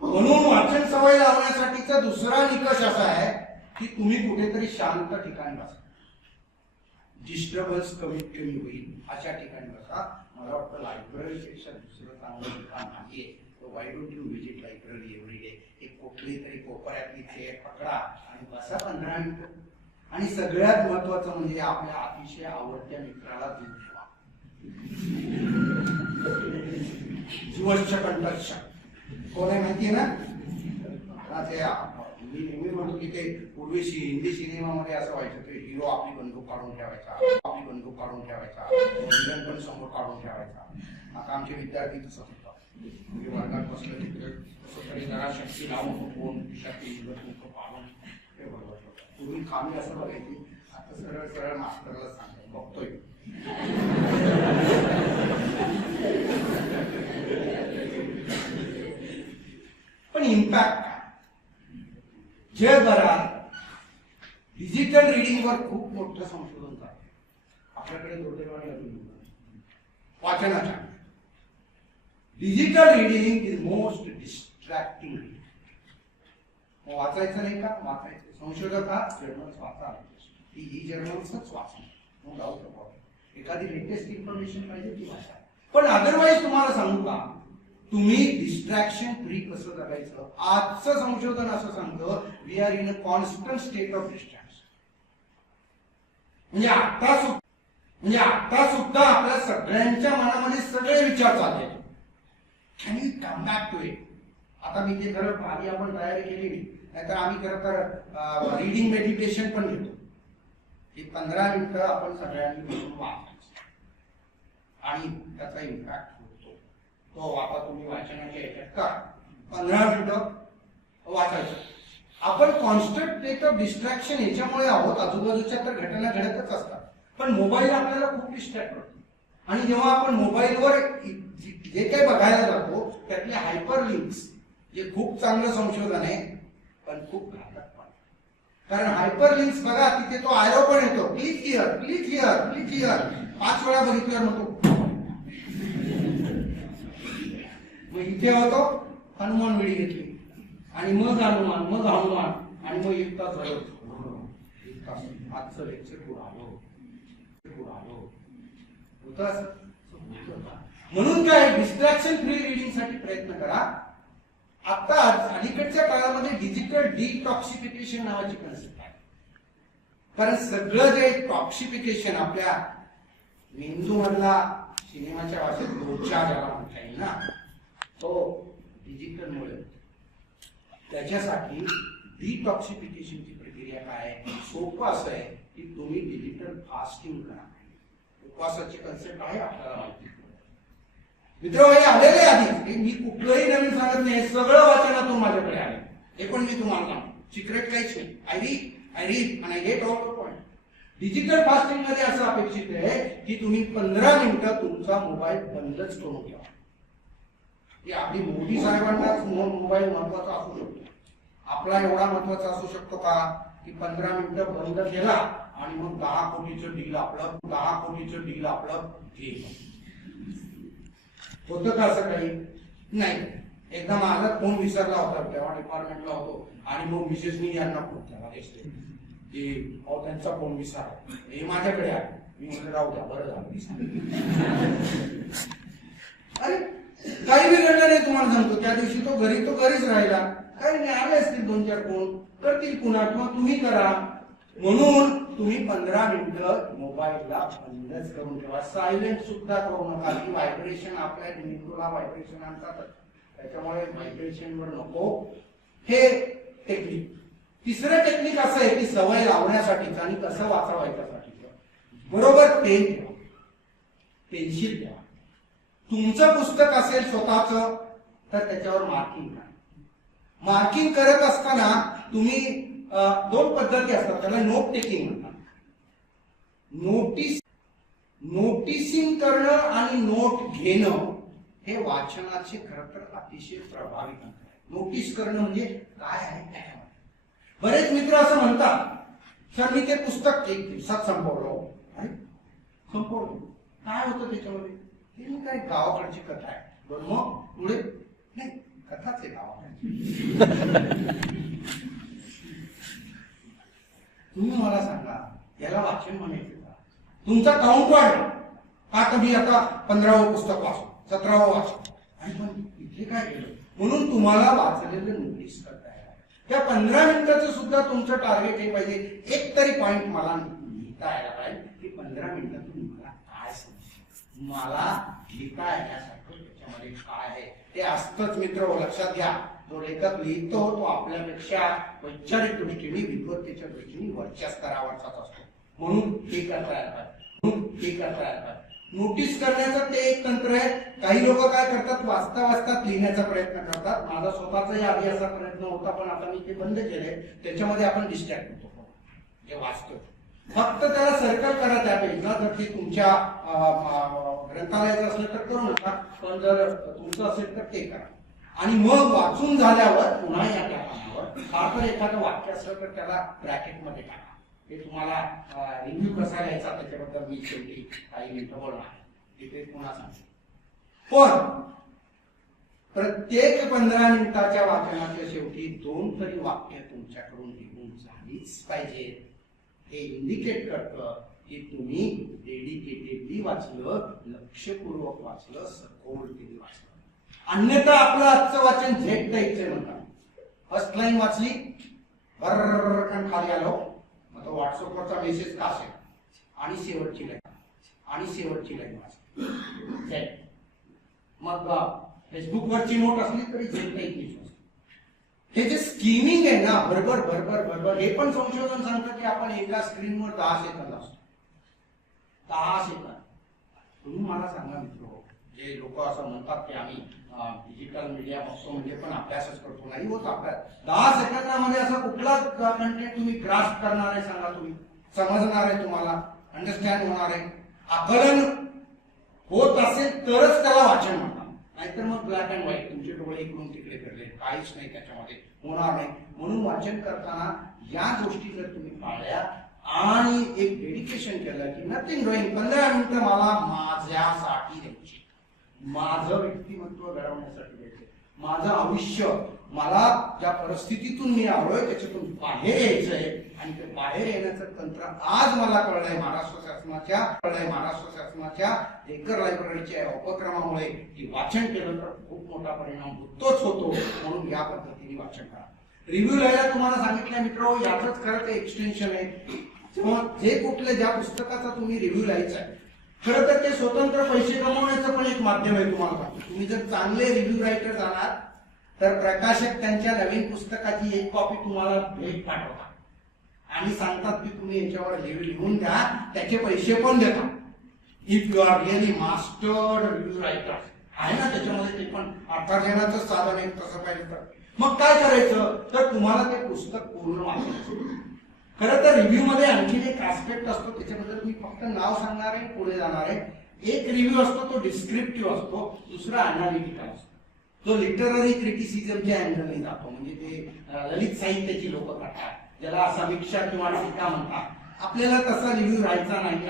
म्हणून वाचन सवय लावण्यासाठीचा दुसरा निकष असा आहे की तुम्ही कुठेतरी शांत ठिकाणी बसा, डिस्टर्बन्स कमीत कमी होईल अशा ठिकाणी बसा. मला वाटतं लायब्ररीपेक्षा दुसरं चांगलं ठिकाण नाहीये. Why don't you visit library every day. एक कुठली तरी कोपऱ्यातली चेअर पकडा आणि बसा 15 मिनिटं. आणि सगळ्यात महत्वाचं म्हणजे आपल्या अतिशय आवडत्या मित्राला दूर ठेवा. जीवश्च कंठस्थ कोण आहे माहितीये ना, मी नेहमी म्हणतो की ते पूर्वी हिंदी सिनेमामध्ये असं व्हायचं, ते हिरो आपली बंदूक काढून ठेवायचा, विलन पण समोर काढून ठेवायचा. आता आमचे विद्यार्थी तसंच होतात, म्हणजे वर्गात बसलं तिकडे कसं तरी जरा शक्ती लावून पाडून ते बरोबर. पूर्वी कामी असं बघायची, आता सरळ सरळ मास्तरला सांगतो बघतोय. पण इम्पॅक्ट जगभरात डिजिटल रीडिंगवर खूप मोठं संशोधन झालं. आपल्याकडे दुर्दैवाने वाचनाच्या digital reading is most distracting. वाचायचं नाही का, वाचायचं. संशोधक हा जर्नल्स वाचा, ही जर्नल्सच वाचा, नो डाऊट अबाउट. एखादी लेटेस्ट इन्फॉर्मेशन पाहिजे ती वाचा. पण अदरवाईज तुम्हाला सांगू का, तुम्ही डिस्ट्रॅक्शन फ्री कसं जगायचं, आजचं संशोधन असं सांगतं, we are in a constant state of distraction. म्हणजे आता सुद्धा आपल्या सगळ्यांच्या मनामध्ये सगळे विचार चालले. Can you come back to it. आता मी ते खरं आधी आपण तयारी केलेली, नाहीतर आम्ही खरं तर रीडिंग मेडिटेशन पण घेतो. ही 15 मिनिटं आपण सगळ्यांनी मिळून वाचायचं आणि त्याचा इम्पॅक्ट होतो. तो आता तुम्ही वाचनाच्या याच्यात का 15 मिनिटं वाचायचं. आपण कॉन्स्टंट स्टेट ऑफ डिस्ट्रॅक्शन याच्यामुळे आहोत, आजूबाजूच्या तर घटना घडतच असतात, पण मोबाईल आपल्याला खूप डिस्ट्रॅक्ट करतो. आणि जेव्हा आपण मोबाईलवर जे काही बघायला जातो त्यातले हायपर लिंक्स जे खूप चांगलं संशोधन आहे, पण खूप घातक पण. कारण हायपर लिंक्स बघा, तिथे तो आयरो पण येतो, click here, click here, click here, 5 वेळा बघितल्यावर म्हणतो. मग इथे होतो हनुमान वेळी घेतली आणि मग हनुमान आणि मग 1 तास झालं. 1 तास आजचं लेक्चर होतं असं. म्हणून काय, डिस्ट्रॅक्शन फ्री रिडिंग साठी प्रयत्न करा. आता अलीकडच्या काळामध्ये डिजिटल डिटॉक्सिफिकेशन नावाची कन्सेप्ट आहे. कारण सगळं जे टॉक्सिफिकेशन आपल्या मेंदू मधला, सिनेमाच्या भाषेत लोचा ज्याला म्हणता येईल ना, तो डिजिटल मुळे. त्याच्यासाठी डिटॉक्सिफिकेशनची प्रक्रिया काय आहे, सोपं असं आहे की तुम्ही डिजिटल फास्टिंग करा. उपवासाची कन्सेप्ट आहे आपल्याला माहिती. मित्र हे आलेले आधी, मी कुठलंही नवीन सांगत नाही, सगळं वाचनातून माझ्याकडे आले. हे पण मी तुम्हाला सांगतो, सिक्रेट काहीच नाही. आय रीड आणि get of the point. Digital fasting मध्ये असं अपेक्षित आहे की तुम्ही 15 मिनिटं तुमचा मोबाईल बंदच करून घ्या. की आपली मोदी साहेबांनाच मोबाईल महत्वाचा असू शकतो, आपला एवढा महत्वाचा असू शकतो का की 15 मिनिटं बंद केला आणि मग 10 कोटीचं डील आपलं घेईल. होतं का असं काही? नाही. एकदा माझा फोन विसरला होता, तेव्हा डिपार्टमेंटला होतो आणि मग मिसेसनी यांना फोन केला की अहो त्यांचा फोन विसरला, हे माझ्याकडे आहे. मी म्हटलं राहू द्या, बरं झालं. अरे काही बिघडलं नाही, तुम्हाला सांगतो. त्या दिवशी तो घरीच राहिला. काही नाही, आले असतील 2-4 फोन, करतील पुन्हा किंवा तुम्ही करा. म्हणून तुम्ही 15 मिनिटं मोबाईलला बंदच करून ठेवा. सायलेंट सुद्धा करू नका. की व्हायब्रेशन आपल्या मेंदूला व्हायब्रेशन आणतात, त्याच्यामुळे व्हायब्रेशन वर नको. हे टेक्निक. तिसरं टेक्निक असं आहे की सवय लावण्यासाठीच आणि कसं वाचावं याच्यासाठी बरोबर पेन ठेवा, पेन्सिल ठेवा. तुमचं पुस्तक असेल स्वतःच तर त्याच्यावर मार्किंग करा. मार्किंग करत असताना तुम्ही 2 पद्धती असतात, त्याला नोट टेकिंग म्हणतात. नोटिसिंग करणं आणि नोट घेणं हे वाचनाचे खरं तर अतिशय प्रभावी तंत्र आहे. नोटीस करणं म्हणजे काय आहे. बरेच मित्र असं म्हणतात, सर मी ते पुस्तक 1 दिवसात संपवलं. काय होतं त्याच्यामध्ये? हे काय गावाकडची कथा आहे. बरं मग पुढे नाही, कथाच आहे गावाकडची. तुम्ही मला सांगा, याला वाचन म्हणायचं का? तुमचा काउंट वाढला का? तुम्ही आता 15वं पुस्तक वाचू, 17वं वाचू, आणि पण इथे काय केलं? म्हणून तुम्हाला वाचलेलं नोटीस करता येईल. त्या 15 मिनिटाचं सुद्धा तुमचं टार्गेट हे पाहिजे, एक तरी पॉइंट मला लिहिता यायला पाहिजे की 15 मिनिटातून मला काय समजलं, मला लिहिता येण्यासारखं त्याच्यामध्ये काय आहे ते असतंच. मित्र लक्षात घ्या, जो लेखक लिहितो तो आपल्यापेक्षा वैचारिक दृष्टीने, विद्वत्तेच्या दृष्टीने वरच्या स्तरावरचाच असतो. म्हणून हे करता येतात. नोटीस करण्याचं ते एक तंत्र आहे. काही लोक काय करतात, वाचता लिहिण्याचा प्रयत्न करतात. माझा स्वतःचाही आधी असा प्रयत्न होता, पण आता मी ते बंद केले. त्याच्यामध्ये आपण डिस्ट्रॅक्ट होतो जे वाचतो. फक्त त्याला सर्कल करा त्या पेजला. जर ते तुमच्या ग्रंथालयाचं असलं तर करू नका, पण जर तुमचं असेल तर ते करा. आणि मग वाचून झाल्यावर पुन्हा या पानावर फार तर एखादं वाक्य असलं तर त्याला ब्रॅकेटमध्ये टाका. हे तुम्हाला रिव्ह्यू कसा घ्यायचा त्याच्याबद्दल मी शेवटी काही मिनिटं बोलणार आहे, तिथे पुन्हा सांगतो. पण प्रत्येक 15 मिनिटाच्या वाचनाच्या शेवटी 2 तरी वाक्य तुमच्याकडून निघून झालीच पाहिजेत. हे इंडिकेट करतं की तुम्ही डेडिकेटेडली वाचलं, लक्षपूर्वक वाचलं, सखोलतेने वाचलं. अन्यथा आपलं आजचं वाचन झेट द्यायचंय म्हणतात. फर्स्ट लाईन वाचली, बरं खाली आलो, मग तो व्हॉट्सअपवरचा मेसेज का असेल, आणि शेवटची लाईन वाचली. मग फेसबुकवरची नोट असली तरी झेट द्यायची. हे जे स्कीमिंग आहे ना, भरभर हे पण संशोधन सांगतं की आपण एका स्क्रीनवर 10 सेकंद असतो. 10 सेकंद. तुम्ही मला सांगा मित्र, जे लोक असं म्हणतात की आम्ही डिजिटल मीडिया बघतो म्हणजे पण अभ्यासच करतो, नाही होत अभ्यास. 10 सेकंदामध्ये असा कुठला कंटेंट तुम्ही ग्रास्प करणार आहे सांगा? तुम्ही समजणार आहे, तुम्हाला अंडरस्टँड होणार आहे, आकलन होत असेल तरच त्याला वाचन म्हणतात. नाहीतर मग ब्लॅक अँड व्हाईट, तुमचे डोळे इकडून तिकडे फिरले, काहीच नाही त्याच्यामध्ये होणार नाही. म्हणून वाचन करताना या गोष्टी जर तुम्ही पाळल्या आणि एक डेडिकेशन केलं की नथिंग डुईंग, 15 मिनिटं मला माझ्यासाठी द्यायची, माझं व्यक्तिमत्व घडवण्यासाठी द्यायचे, माझं आयुष्य, मला ज्या परिस्थितीतून मी आलोय त्याच्यातून बाहेर यायचंय, आणि ते बाहेर येण्याचं तंत्र आज मला कळलंय महाराष्ट्र शासनाच्या एकर लायब्ररीच्या उपक्रमामुळे की वाचन केलं तर खूप मोठा परिणाम होतोच होतो. म्हणून या पद्धतीने वाचन करा. रिव्ह्यू लिहायला तुम्हाला सांगितलं मित्र, याच खरं ते एक्सटेन्शन आहे. जे कुठल्या ज्या पुस्तकाचा तुम्ही रिव्ह्यू लिहायचा आहे, खरं तर ते स्वतंत्र पैसे कमवण्याचं पण एक माध्यम आहे. तुम्हाला सांगतो, तुम्ही जर चांगले रिव्ह्यू रायटर जाणार तर प्रकाशक त्यांच्या नवीन पुस्तकाची एक कॉपी तुम्हाला भेट पाठवतात आणि सांगतात की तुम्ही याच्यावर लिहून द्या, त्याचे पैसे पण देतात. If you are really mastered review writer आहे ना त्याच्यामध्ये, ते पण अर्थार्जनाचं साधन आहे तसं पाहिजे तर. मग काय करायचं तर तुम्हाला ते पुस्तक पूर्ण वाचायचं. खरं तर रिव्ह्यू मध्ये आणखीन एक ऍस्पेक्ट असतो, त्याच्याबद्दल मी फक्त नाव सांगणार आहे, पुढे जाणार आहे. एक रिव्ह्यू असतो तो डिस्क्रिप्टिव्ह असतो, दुसरा अनालिटिकल असतो, जो लिटररी क्रिटिसिझमच्या अँगलने जातो. म्हणजे ते ललित साहित्याची लोक करतात, ज्याला समीक्षा किंवा टीका म्हणतात. आपल्याला तसा रिव्ह्यू राहायचा नाही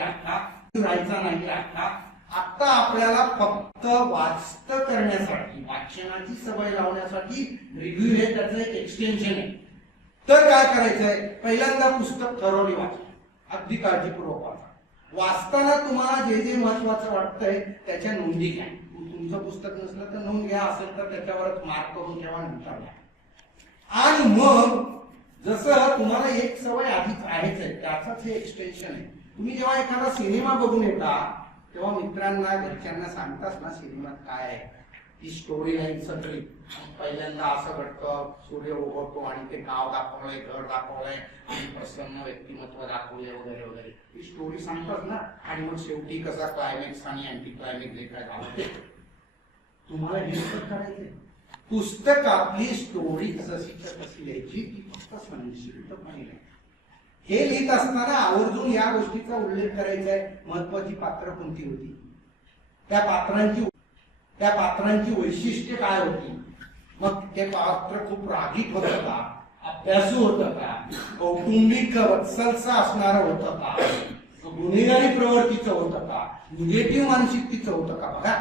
राहता. आता आपल्याला फक्त वाचत करण्यासाठी, वाचनाची सवय लावण्यासाठी रिव्ह्यू हे त्याचं एक एक्सटेन्शन आहे. तर काय करायचंय, पहिल्यांदा पुस्तक थरोली वाचा, अगदी काळजीपूर्वक वाचा. वाचताना तुम्हाला जे जे महत्वाचं वाटतंय त्याच्या नोंदी घ्या. तुमचं पुस्तक नसलं तर नोंद घ्या, असेल तर त्याच्यावरच मार्क करून ठेवा, नंतर घ्या. आणि मग जसं तुम्हाला एक सवय आधीच आहेच आहे, त्याचंच हे एक्सटेन्शन आहे. तुम्ही जेव्हा एखादा सिनेमा बघून येता तेव्हा मित्रांना घरच्यांना सांगताच ना सिनेमात काय आहे, ती स्टोरी लाईन सगळी. पहिल्यांदा असं घडतं, सूर्य उगवतो आणि ते गाव दाखवलंय, घर दाखवलंय आणि प्रसन्न व्यक्तिमत्व दाखवले वगैरे वगैरे, ही स्टोरी सांगतात ना. आणि मग शेवटी कसा क्लायमॅक्स आणि अँटी क्लायमॅक्स जे काय झालं तुम्हाला डिस्कस करायचंय. पुस्तक आपली स्टोरी जशीच्या तशी लिहायची, ती फक्त संक्षिप्तपणे लिहायची. हे लिहित असताना आवर्जून या गोष्टीचा उल्लेख करायचा आहे, महत्वाची पात्र कोणती होती, त्या पात्रांची वैशिष्ट्ये काय होती, मग ते पात्र खूप रागीट होतं का, अभ्यासू होतं का, कौटुंबिक वत्सलचं असणारं होतं का, गुन्हेगारी प्रवृत्तीचं होतं का, निगेटिव्ह मानसिकतेचं होतं का. बघा,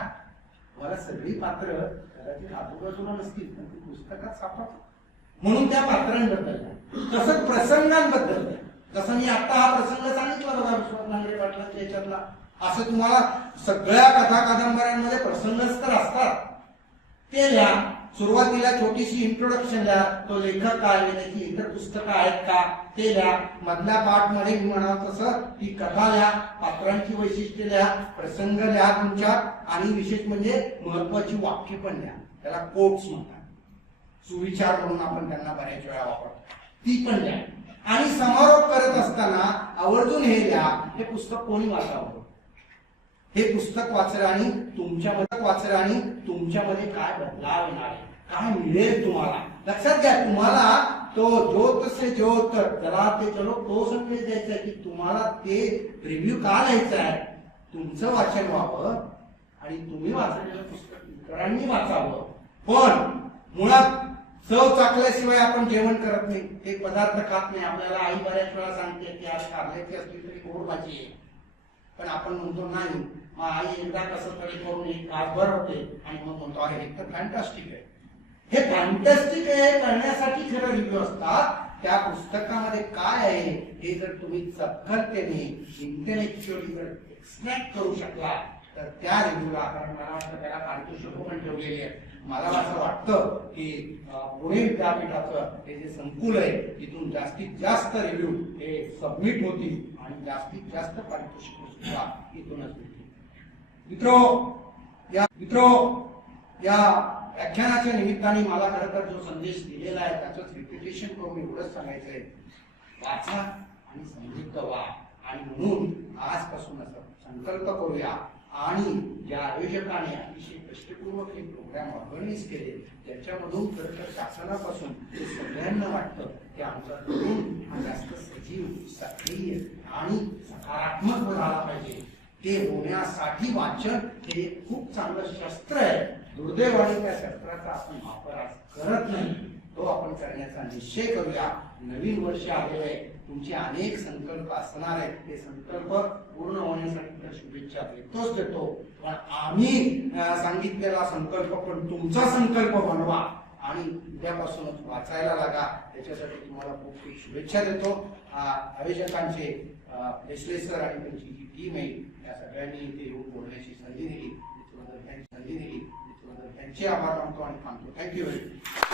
मला सगळी पात्र कदाचित आजूबाजूला नसतील पण ती पुस्तकात सापडतात. म्हणून त्या पात्रांबद्दल, तसंच प्रसंगांबद्दल, जसं मी आता हा प्रसंग सांगितला बघा विश्वास नांगरे पाटलांच्या याच्यातला, असं तुम्हाला सगळ्या कथा कादंबऱ्यांमध्ये प्रसंगच तर असतात, ते लिहा. सुरुवातीला छोटीशी इंट्रोडक्शन लिहा, तो लेखक काय, त्याची इतर पुस्तकं आहेत का ते लिहा. मधल्या पार्ट मध्ये मी म्हणाल तसं ती कथा लिहा, पात्रांची वैशिष्ट्ये लिहा, प्रसंग लिहा तुमच्या, आणि विशेष म्हणजे महत्वाची वाक्य पण लिहा. त्याला कोट्स म्हणतात, सुविचार म्हणून आपण त्यांना बऱ्याच वेळा वापरतो, ती पण लिहा. आणि समारोप करत असताना आवर्जून हे लिहा, हे पुस्तक कोणी वाचावं, हे पुस्तक वाचल्याने तुमच्यामध्ये काय बदलाव येणार आहे, काय मिळेल तुम्हाला. लक्षात घ्या, तुम्हाला तो ज्योत से ज्योत जला ते चलो तो संदेश द्यायचा आहे की तुम्हाला ते रिव्ह्यू का लिहायचा आहे, तुमचं वाचन व्हावं आणि तुम्ही वाचलेलं पुस्तक इतरांनी वाचावं. पण मुळात चव चाकल्याशिवाय आपण जेवण करत नाही, ते पदार्थ खात नाही. आपल्याला आई बऱ्याच वेळा सांगते की आज कारल्याची असली तरी गोड भाजी आहे, पण आपण म्हणतो नाही, मग आई एकदा कसं तरी करून एक तासभर होते आणि मग म्हणतो अरे हे तर फॅन्टास्टिक आहे. हे फॅन्टास्टिक आहे करण्यासाठी खरं रिव्ह्यू असतात. त्या पुस्तकामध्ये काय आहे हे जर तुम्ही चपखलतेने इंटेलेक्च्युअली जर एक्सट्रॅक्ट करू शकला तर त्या रिव्ह्यूला, कारण मला वाटतं त्याला पारितोषिक पण ठेवलेली आहे. मला असं वाटतं की पुणे विद्यापीठाचं हे जे संकुल आहे तिथून जास्तीत जास्त रिव्ह्यू हे सबमिट होतील आणि जास्तीत जास्त पारितोषिक सुद्धा इथूनच मिळतील. मित्रो, या व्याख्यानाच्या निमित्ताने मला खरं तर जो संदेश दिलेला आहे त्याचंच रिपिटेशन करून एवढंच सांगायचं आहे, वाचा आणि समृद्ध व्हा. आणि म्हणून आजपासूनच संकल्प करूया आणि ज्या आयोजकाने अतिशय कष्टपूर्वक हे प्रोग्राम ऑर्गनाइज केले, ज्याच्यामधून खरं तर शासनापासून सगळ्यांना वाटतं की आमचा तरुण हा जास्त सजीव, सक्रिय आणि सकारात्मक झाला पाहिजे, ते होण्यासाठी वाचन हे खूप चांगलं शस्त्र आहे. दुर्दैवाने त्या शस्त्राचा आपण वापर आज करत नाही. तो आपण करण्याचा निश्चय करूया. नवीन वर्ष आलेलं आहे, तुमचे अनेक संकल्प असणार आहेत. ते संकल्प पूर्ण होण्यासाठी तर शुभेच्छा देतो, पण आम्ही सांगितलेला संकल्प पण तुमचा संकल्प बनवा आणि उद्यापासूनच वाचायला लागा. त्याच्यासाठी तुम्हाला खूप खूप शुभेच्छा देतो. आयोजकांचे विश्लेषक आणि त्यांची जी टीम आहे या सगळ्यांनी इथे येऊन बोलण्याची संधी दिली, त्यांचे आभार मानतो आणि थांबतो. Thank you very much.